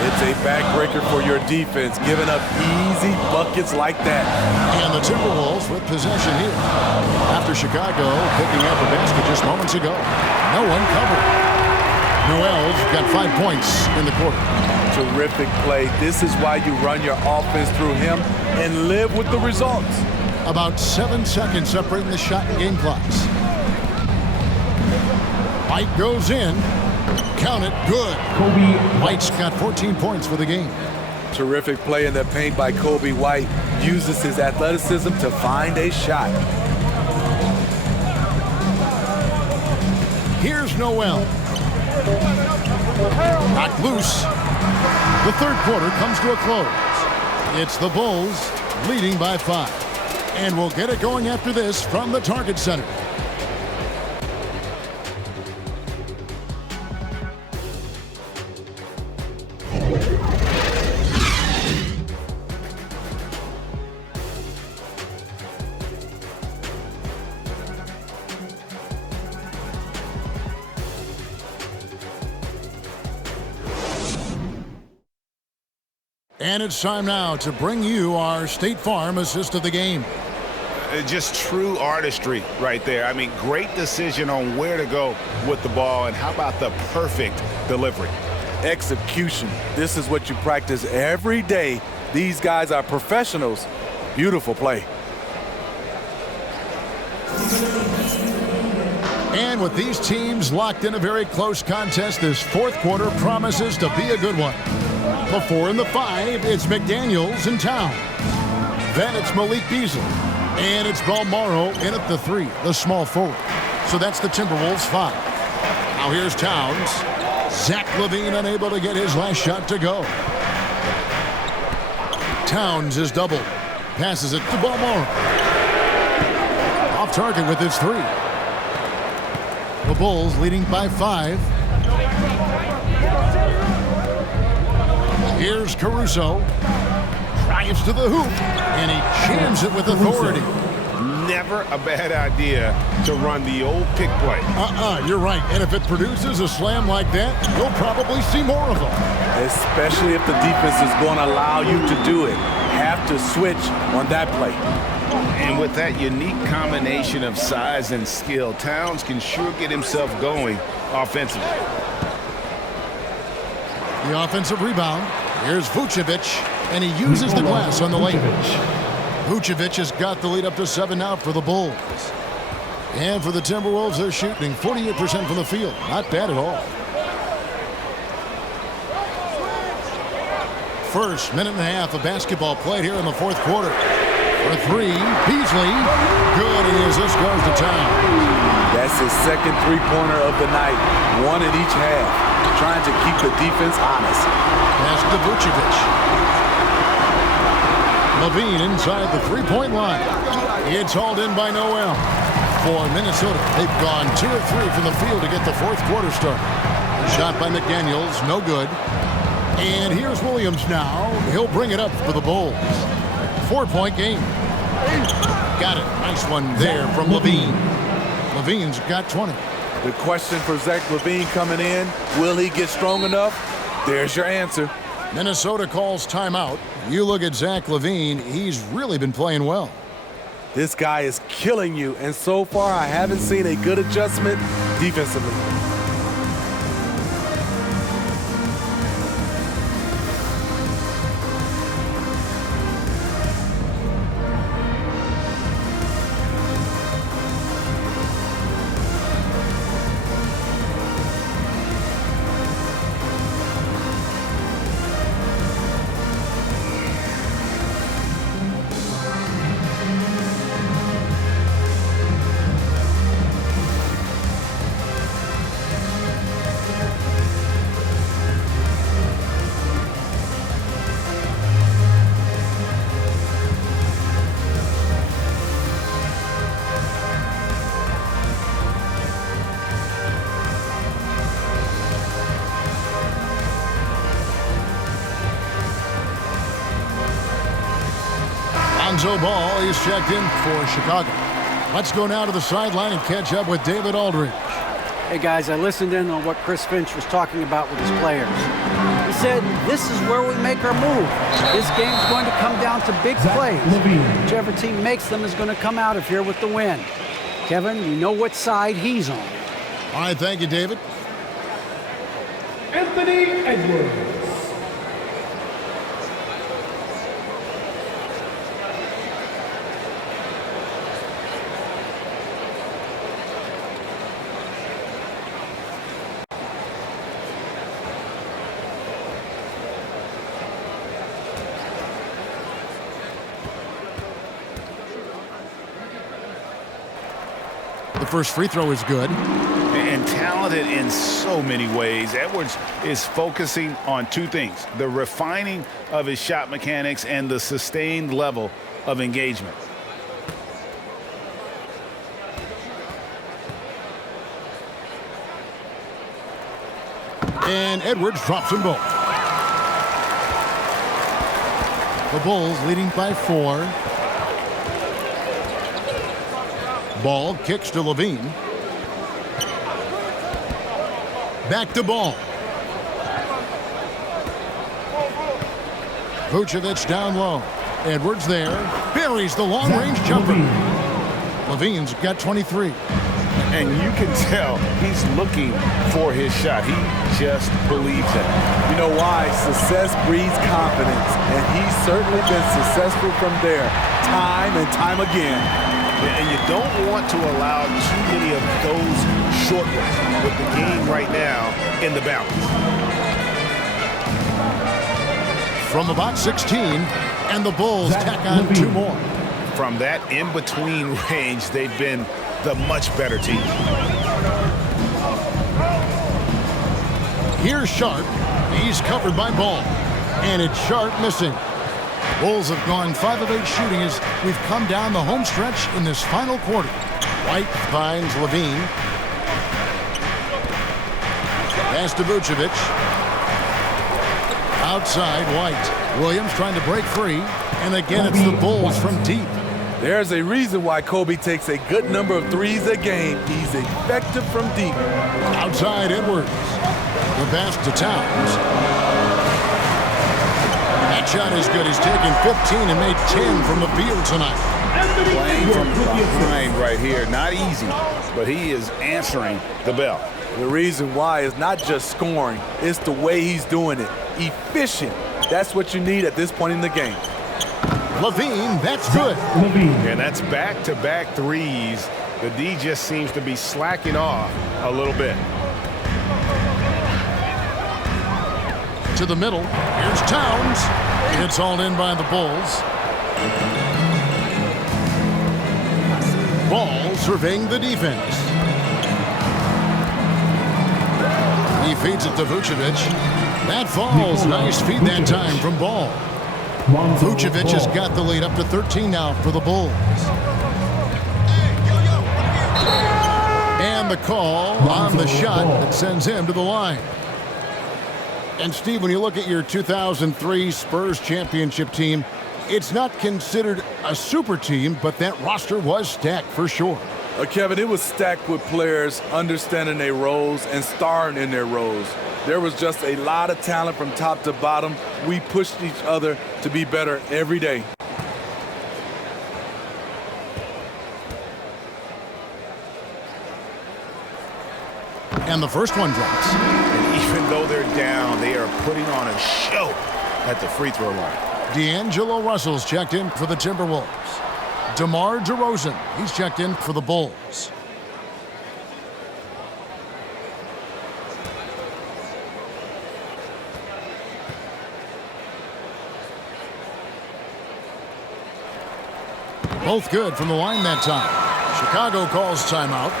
It's a backbreaker for your defense, giving up easy buckets like that. And the Timberwolves with possession here. After Chicago picking up a basket just moments ago. No one covered. Noel's got 5 points in the quarter. Terrific play. This is why you run your offense through him and live with the results. About 7 seconds separating the shot and game clocks. White goes in. Count it. Good. White's got 14 points for the game. Terrific play in the paint by Kobe White. Uses his athleticism to find a shot. Here's Noel. Knocked loose. The third quarter comes to a close. It's the Bulls leading by 5. And we'll get it going after this from the Target Center. And it's time now to bring you our State Farm assist of the game. Just true artistry right there. I mean, great decision on where to go with the ball, and how about the perfect delivery? Execution. This is what you practice every day. These guys are professionals. Beautiful play. And with these teams locked in a very close contest, this fourth quarter promises to be a good one. The 4 and the 5, it's McDaniels in town. Then it's Malik Beasley. And it's Balmaro in at the 3, the small forward. So that's the Timberwolves 5. Now here's Towns. Zach Lavine unable to get his last shot to go. Towns is doubled. Passes it to Balmaro. Off target with his 3. The Bulls leading by 5. Here's Caruso. Drives to the hoop, and he jams it with authority. Never a bad idea to run the old pick play. You're right. And if it produces a slam like that, you'll probably see more of them. Especially if the defense is going to allow you to do it. Have to switch on that play. And with that unique combination of size and skill, Towns can sure get himself going offensively. The offensive rebound. Here's Vucevic, and he uses the glass on the lane. Vucevic has got the lead up to 7 now for the Bulls. And for the Timberwolves, they're shooting 48% from the field. Not bad at all. First minute and a half of basketball played here in the fourth quarter. For 3, Beasley. Good, and his assist goes to Town. That's his second three-pointer of the night. 1 in each half. Trying to keep the defense honest. Pass to Vucevic. Lavine inside the three-point line. It's hauled in by Noel. For Minnesota, they've gone 2 of 3 from the field to get the fourth quarter started. Shot by McDaniels, no good. And here's Williams now. He'll bring it up for the Bulls. 4-point game. Got it. Nice one there from Lavine. Lavine's got 20. The question for Zach Lavine coming in, will he get strong enough? There's your answer. Minnesota calls timeout. You look at Zach Lavine, he's really been playing well. This guy is killing you, and so far I haven't seen a good adjustment defensively. Lonzo Ball is checked in for Chicago. Let's go now to the sideline and catch up with David Aldridge. Hey guys, I listened in on what Chris Finch was talking about with his players. He said, this is where we make our move. This game's going to come down to big plays. Whichever team makes them is going to come out of here with the win. Kevin, you know what side he's on. All right, thank you, David. Anthony Edwards. The first free throw is good. And talented in so many ways. Edwards is focusing on 2 things: the refining of his shot mechanics and the sustained level of engagement. And Edwards drops them both. The Bulls leading by 4. Ball kicks to Lavine. Back to Ball. Vucevic down low. Edwards there. Buries the long-range jumper. Lavine's got 23. And you can tell he's looking for his shot. He just believes in it. You know why? Success breeds confidence, and he's certainly been successful from there, time and time again. And you don't want to allow too many of those short ones with the game right now in the balance. From about 16, and the Bulls tack on 2 more. From that in-between range, they've been the much better team. Here's Sharp. He's covered by Ball. And it's Sharp missing. Bulls have gone 5 of 8 shooting as we've come down the home stretch in this final quarter. White finds Lavine. Pass to Vucevic. Outside, White. Williams trying to break free. And again, it's the Bulls from deep. There's a reason why Kobe takes a good number of threes a game. He's effective from deep. Outside, Edwards. The pass to Towns. That shot is good. He's taken 15 and made 10 from the field tonight. Playing from behind right here. Not easy, but he is answering the bell. The reason why is not just scoring. It's the way he's doing it. Efficient. That's what you need at this point in the game. Lavine, that's good. And that's back-to-back threes. The D just seems to be slacking off a little bit. To the middle. Here's Towns. It's hauled in by the Bulls. Ball surveying the defense. He feeds it to Vucevic. That falls. Nice feed that time from Ball. Vucevic has got the lead up to 13 now for the Bulls. And the call on the shot that sends him to the line. And Steve, when you look at your 2003 Spurs championship team, it's not considered a super team, but that roster was stacked for sure. Kevin, it was stacked with players understanding their roles and starring in their roles. There was just a lot of talent from top to bottom. We pushed each other to be better every day. And the first one drops. And even though they're down, they are putting on a show at the free throw line. D'Angelo Russell's checked in for the Timberwolves. DeMar DeRozan, he's checked in for the Bulls. Both good from the line that time. Chicago calls timeout.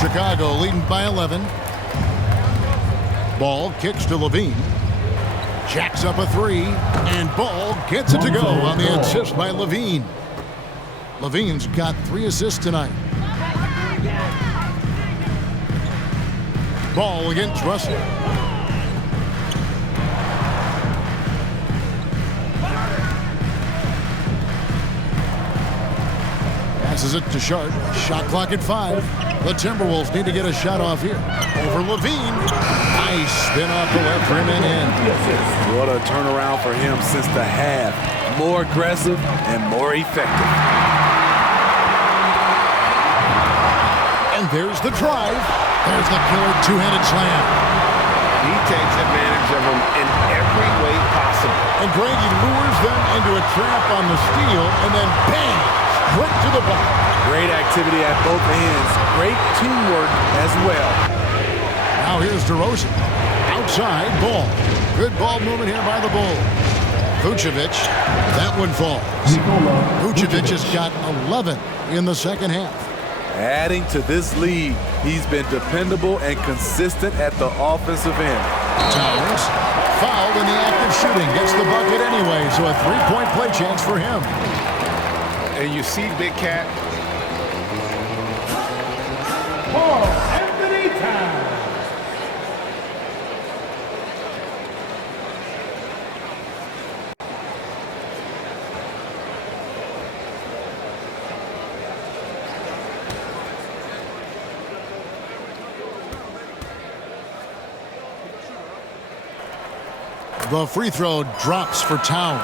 Chicago leading by 11. Ball kicks to Lavine. Jacks up a three, and Ball gets it to go on the assist by Lavine. Lavine's got 3 assists tonight. Ball against Russell. Passes it to Sharp. Shot clock at 5. The Timberwolves need to get a shot off here. Over Lavine. Nice spin off the left rim and in. What a turnaround for him since the half. More aggressive and more effective. And there's the drive. There's the killer two-handed slam. He takes advantage of them in every way possible. And Greg, he lures them into a trap on the steal, and then bang, straight to the bucket. Great activity at both ends. Great teamwork as well. Now here's DeRozan. Outside, Ball. Good ball movement here by the Bulls. Vucevic, that one falls. Vucevic has got 11 in the second half. Adding to this lead, he's been dependable and consistent at the offensive end. Towers, fouled in the act of shooting, gets the bucket anyway, so a three-point play chance for him. And you see Big Cat. Karl Anthony Towns. The free throw drops for Towns.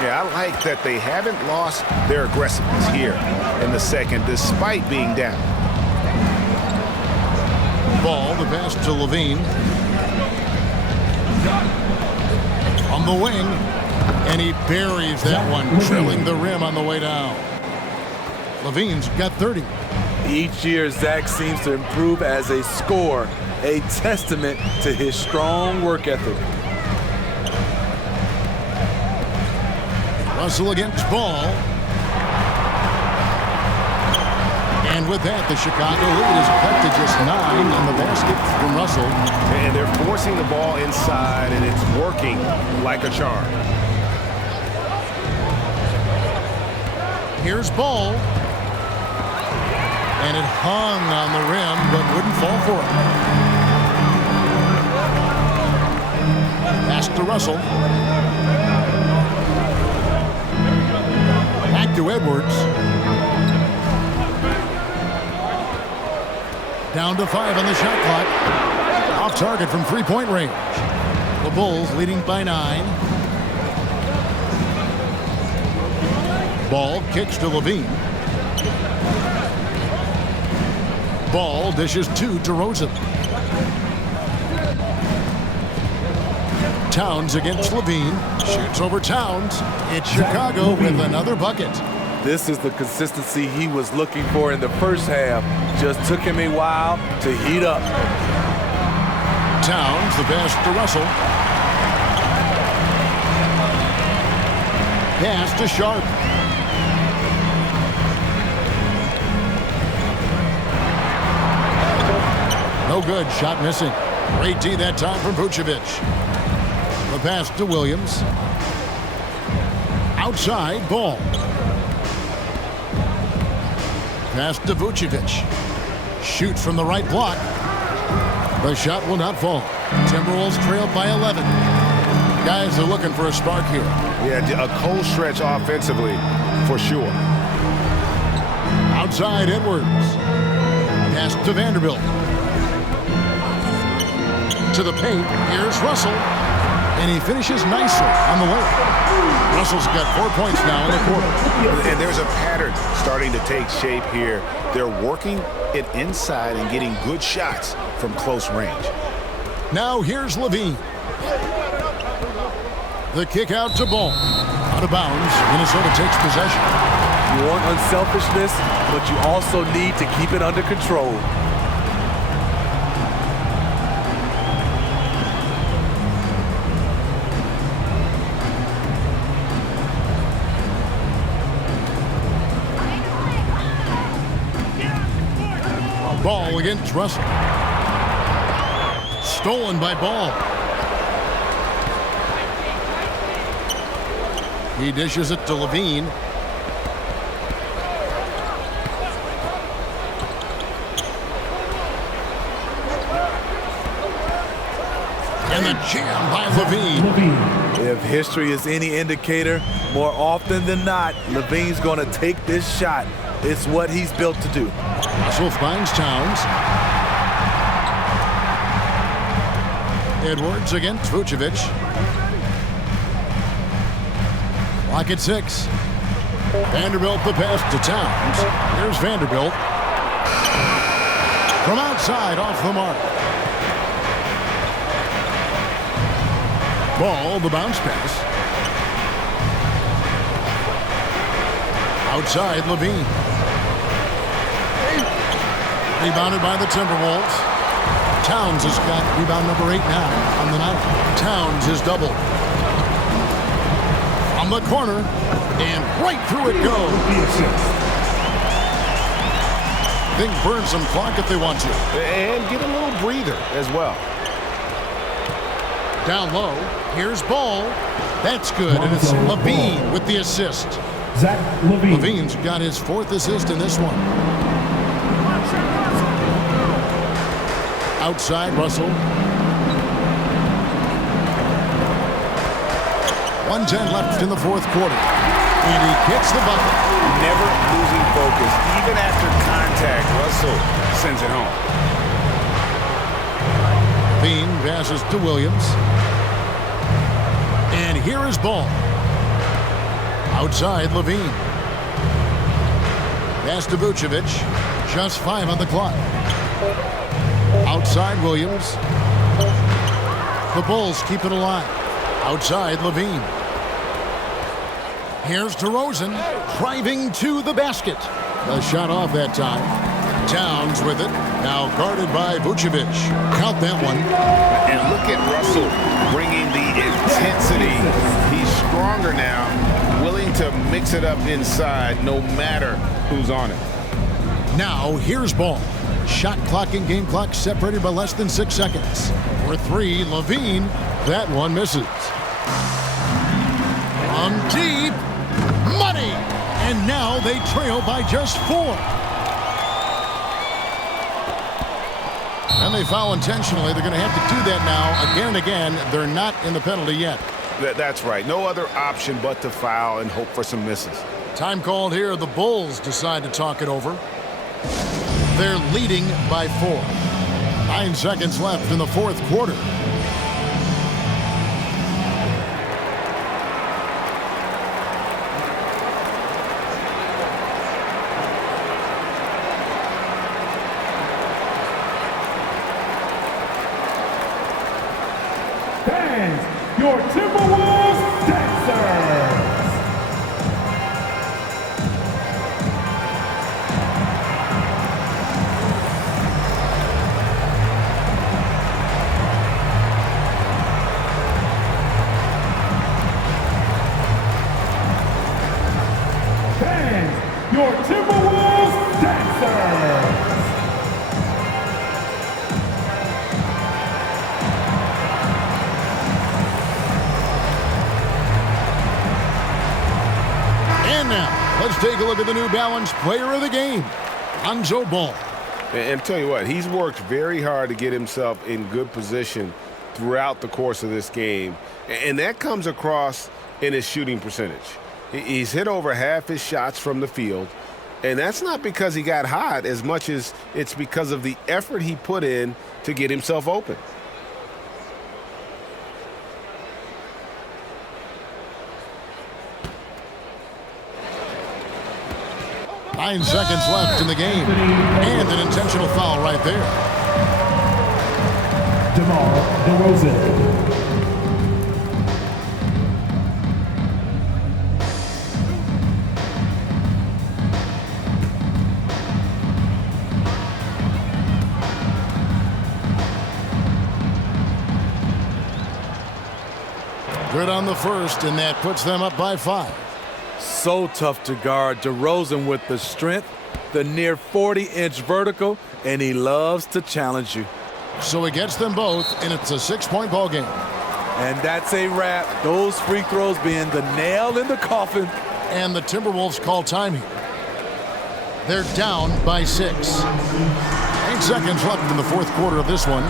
Yeah, I like that they haven't lost their aggressiveness here in the second, despite being down. Ball, the pass to Lavine. On the wing, and he buries that one, trailing the rim on the way down. Lavine's got 30. Each year, Zach seems to improve as a scorer, a testament to his strong work ethic. Russell against Ball. And with that, the Chicago lead is cut to just 9 in the basket from Russell. And they're forcing the ball inside, and it's working like a charm. Here's Ball. And it hung on the rim, but wouldn't fall for it. Pass to Russell. Back to Edwards. Down to 5 on the shot clock. Off target from three-point range. The Bulls leading by 9. Ball kicks to Lavine. Ball dishes to DeRozan. Towns against Lavine. Shoots over Towns. It's Chicago with another bucket. This is the consistency he was looking for in the first half. Just took him a while to heat up. Towns, the pass to Russell. Pass to Sharp. No good. Shot missing. Great D that time from Vucevic. The pass to Williams. Outside, Ball. Pass to Vucevic. Shoots from the right block. The shot will not fall. Timberwolves trailed by 11. Guys are looking for a spark here. Yeah, a cold stretch offensively, for sure. Outside, Edwards. Pass to Vanderbilt. To the paint. Here's Russell. And he finishes nicely on the way. Russell's got 4 points now in the quarter. And there's a pattern starting to take shape here. They're working it inside and getting good shots from close range. Now here's Lavine. The kick out to Ball. Out of bounds. Minnesota takes possession. You want unselfishness, but you also need to keep it under control. Ball against Russell. Stolen by Ball. He dishes it to Lavine. And the jam by Lavine. If history is any indicator, more often than not, Lavine's going to take this shot. It's what he's built to do. Russell finds Towns. Edwards against Vucevic. Lock at 6. Vanderbilt the pass to Towns. Here's Vanderbilt. From outside, off the mark. Ball, the bounce pass. Outside, Lavine. Rebounded by the Timberwolves. Towns has got rebound number 8 now on the night. Towns is double. From the corner, and right through it goes. They can burn some clock if they want to. And get a little breather as well. Down low, here's Ball. That's good, and it's Lavine with the assist. Zach Lavine. Lavine's got his 4th assist in this one. Outside, Russell. 1:10 left in the 4th quarter. And he gets the bucket. Never losing focus. Even after contact, Russell sends it home. Bean passes to Williams. And here is Ball. Outside, Lavine. Pass to Vucevic. Just 5 on the clock. Outside, Williams. The Bulls keep it alive. Outside, Lavine. Here's DeRozan, driving to the basket. A shot off that time. Towns with it. Now guarded by Vucevic. Count that one. And look at Russell bringing the intensity. He's stronger now, willing to mix it up inside no matter who's on it. Now here's Ball. Shot clock and game clock separated by less than 6 seconds. For 3, Lavine. That one misses. From deep. Money! And now they trail by just 4. And they foul intentionally. They're going to have to do that now again and again. They're not in the penalty yet. That's right. No other option but to foul and hope for some misses. Time called here. The Bulls decide to talk it over. They're leading by 4. 9 seconds left in the 4th quarter. Fans, your Timberwolves dancers. Fans, your Timberwolves dancers. And now, let's take a look at the New Balance player of the game, Lonzo Ball. And tell you what, he's worked very hard to get himself in good position throughout the course of this game. And that comes across in his shooting percentage. He's hit over half his shots from the field. And that's not because he got hot as much as it's because of the effort he put in to get himself open. Nine seconds left in the game. And an intentional foul right there. DeRozan. Good on the first, and that puts them up by 5. So tough to guard. DeRozan with the strength, the near 40-inch vertical, and he loves to challenge you. So he gets them both, and it's a 6-point ball game. And that's a wrap. Those free throws being the nail in the coffin. And the Timberwolves call time here. They're down by 6. 8 seconds left in the 4th quarter of this one.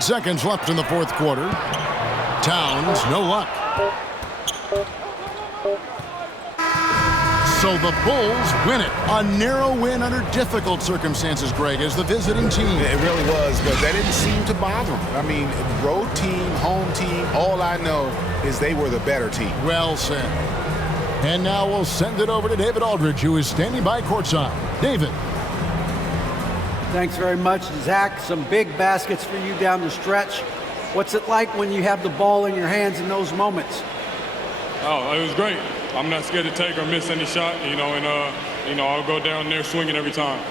Seconds left in the 4th quarter. Towns, no luck. So the Bulls win it. A narrow win under difficult circumstances, Greg, as the visiting team. It really was, but that didn't seem to bother them. I mean, road team, home team, all I know is they were the better team. Well said. And now we'll send it over to David Aldridge, who is standing by courtside. David. Thanks very much, Zach. Some big baskets for you down the stretch. What's it like when you have the ball in your hands in those moments? Oh, it was great. I'm not scared to take or miss any shot, and I'll go down there swinging every time.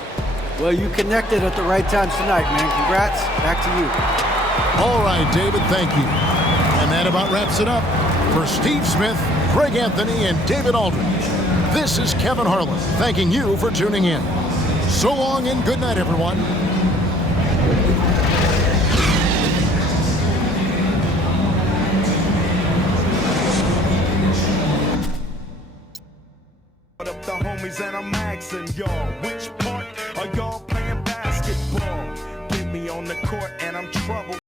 Well, you connected at the right times tonight, man. Congrats. Back to you. All right, David, thank you. And that about wraps it up. For Steve Smith, Greg Anthony, and David Aldridge, this is Kevin Harlan thanking you for tuning in. So long and good night, everyone. Up the homies and I'm asking y'all, which part are y'all playing basketball? Get me on the court and I'm troubled.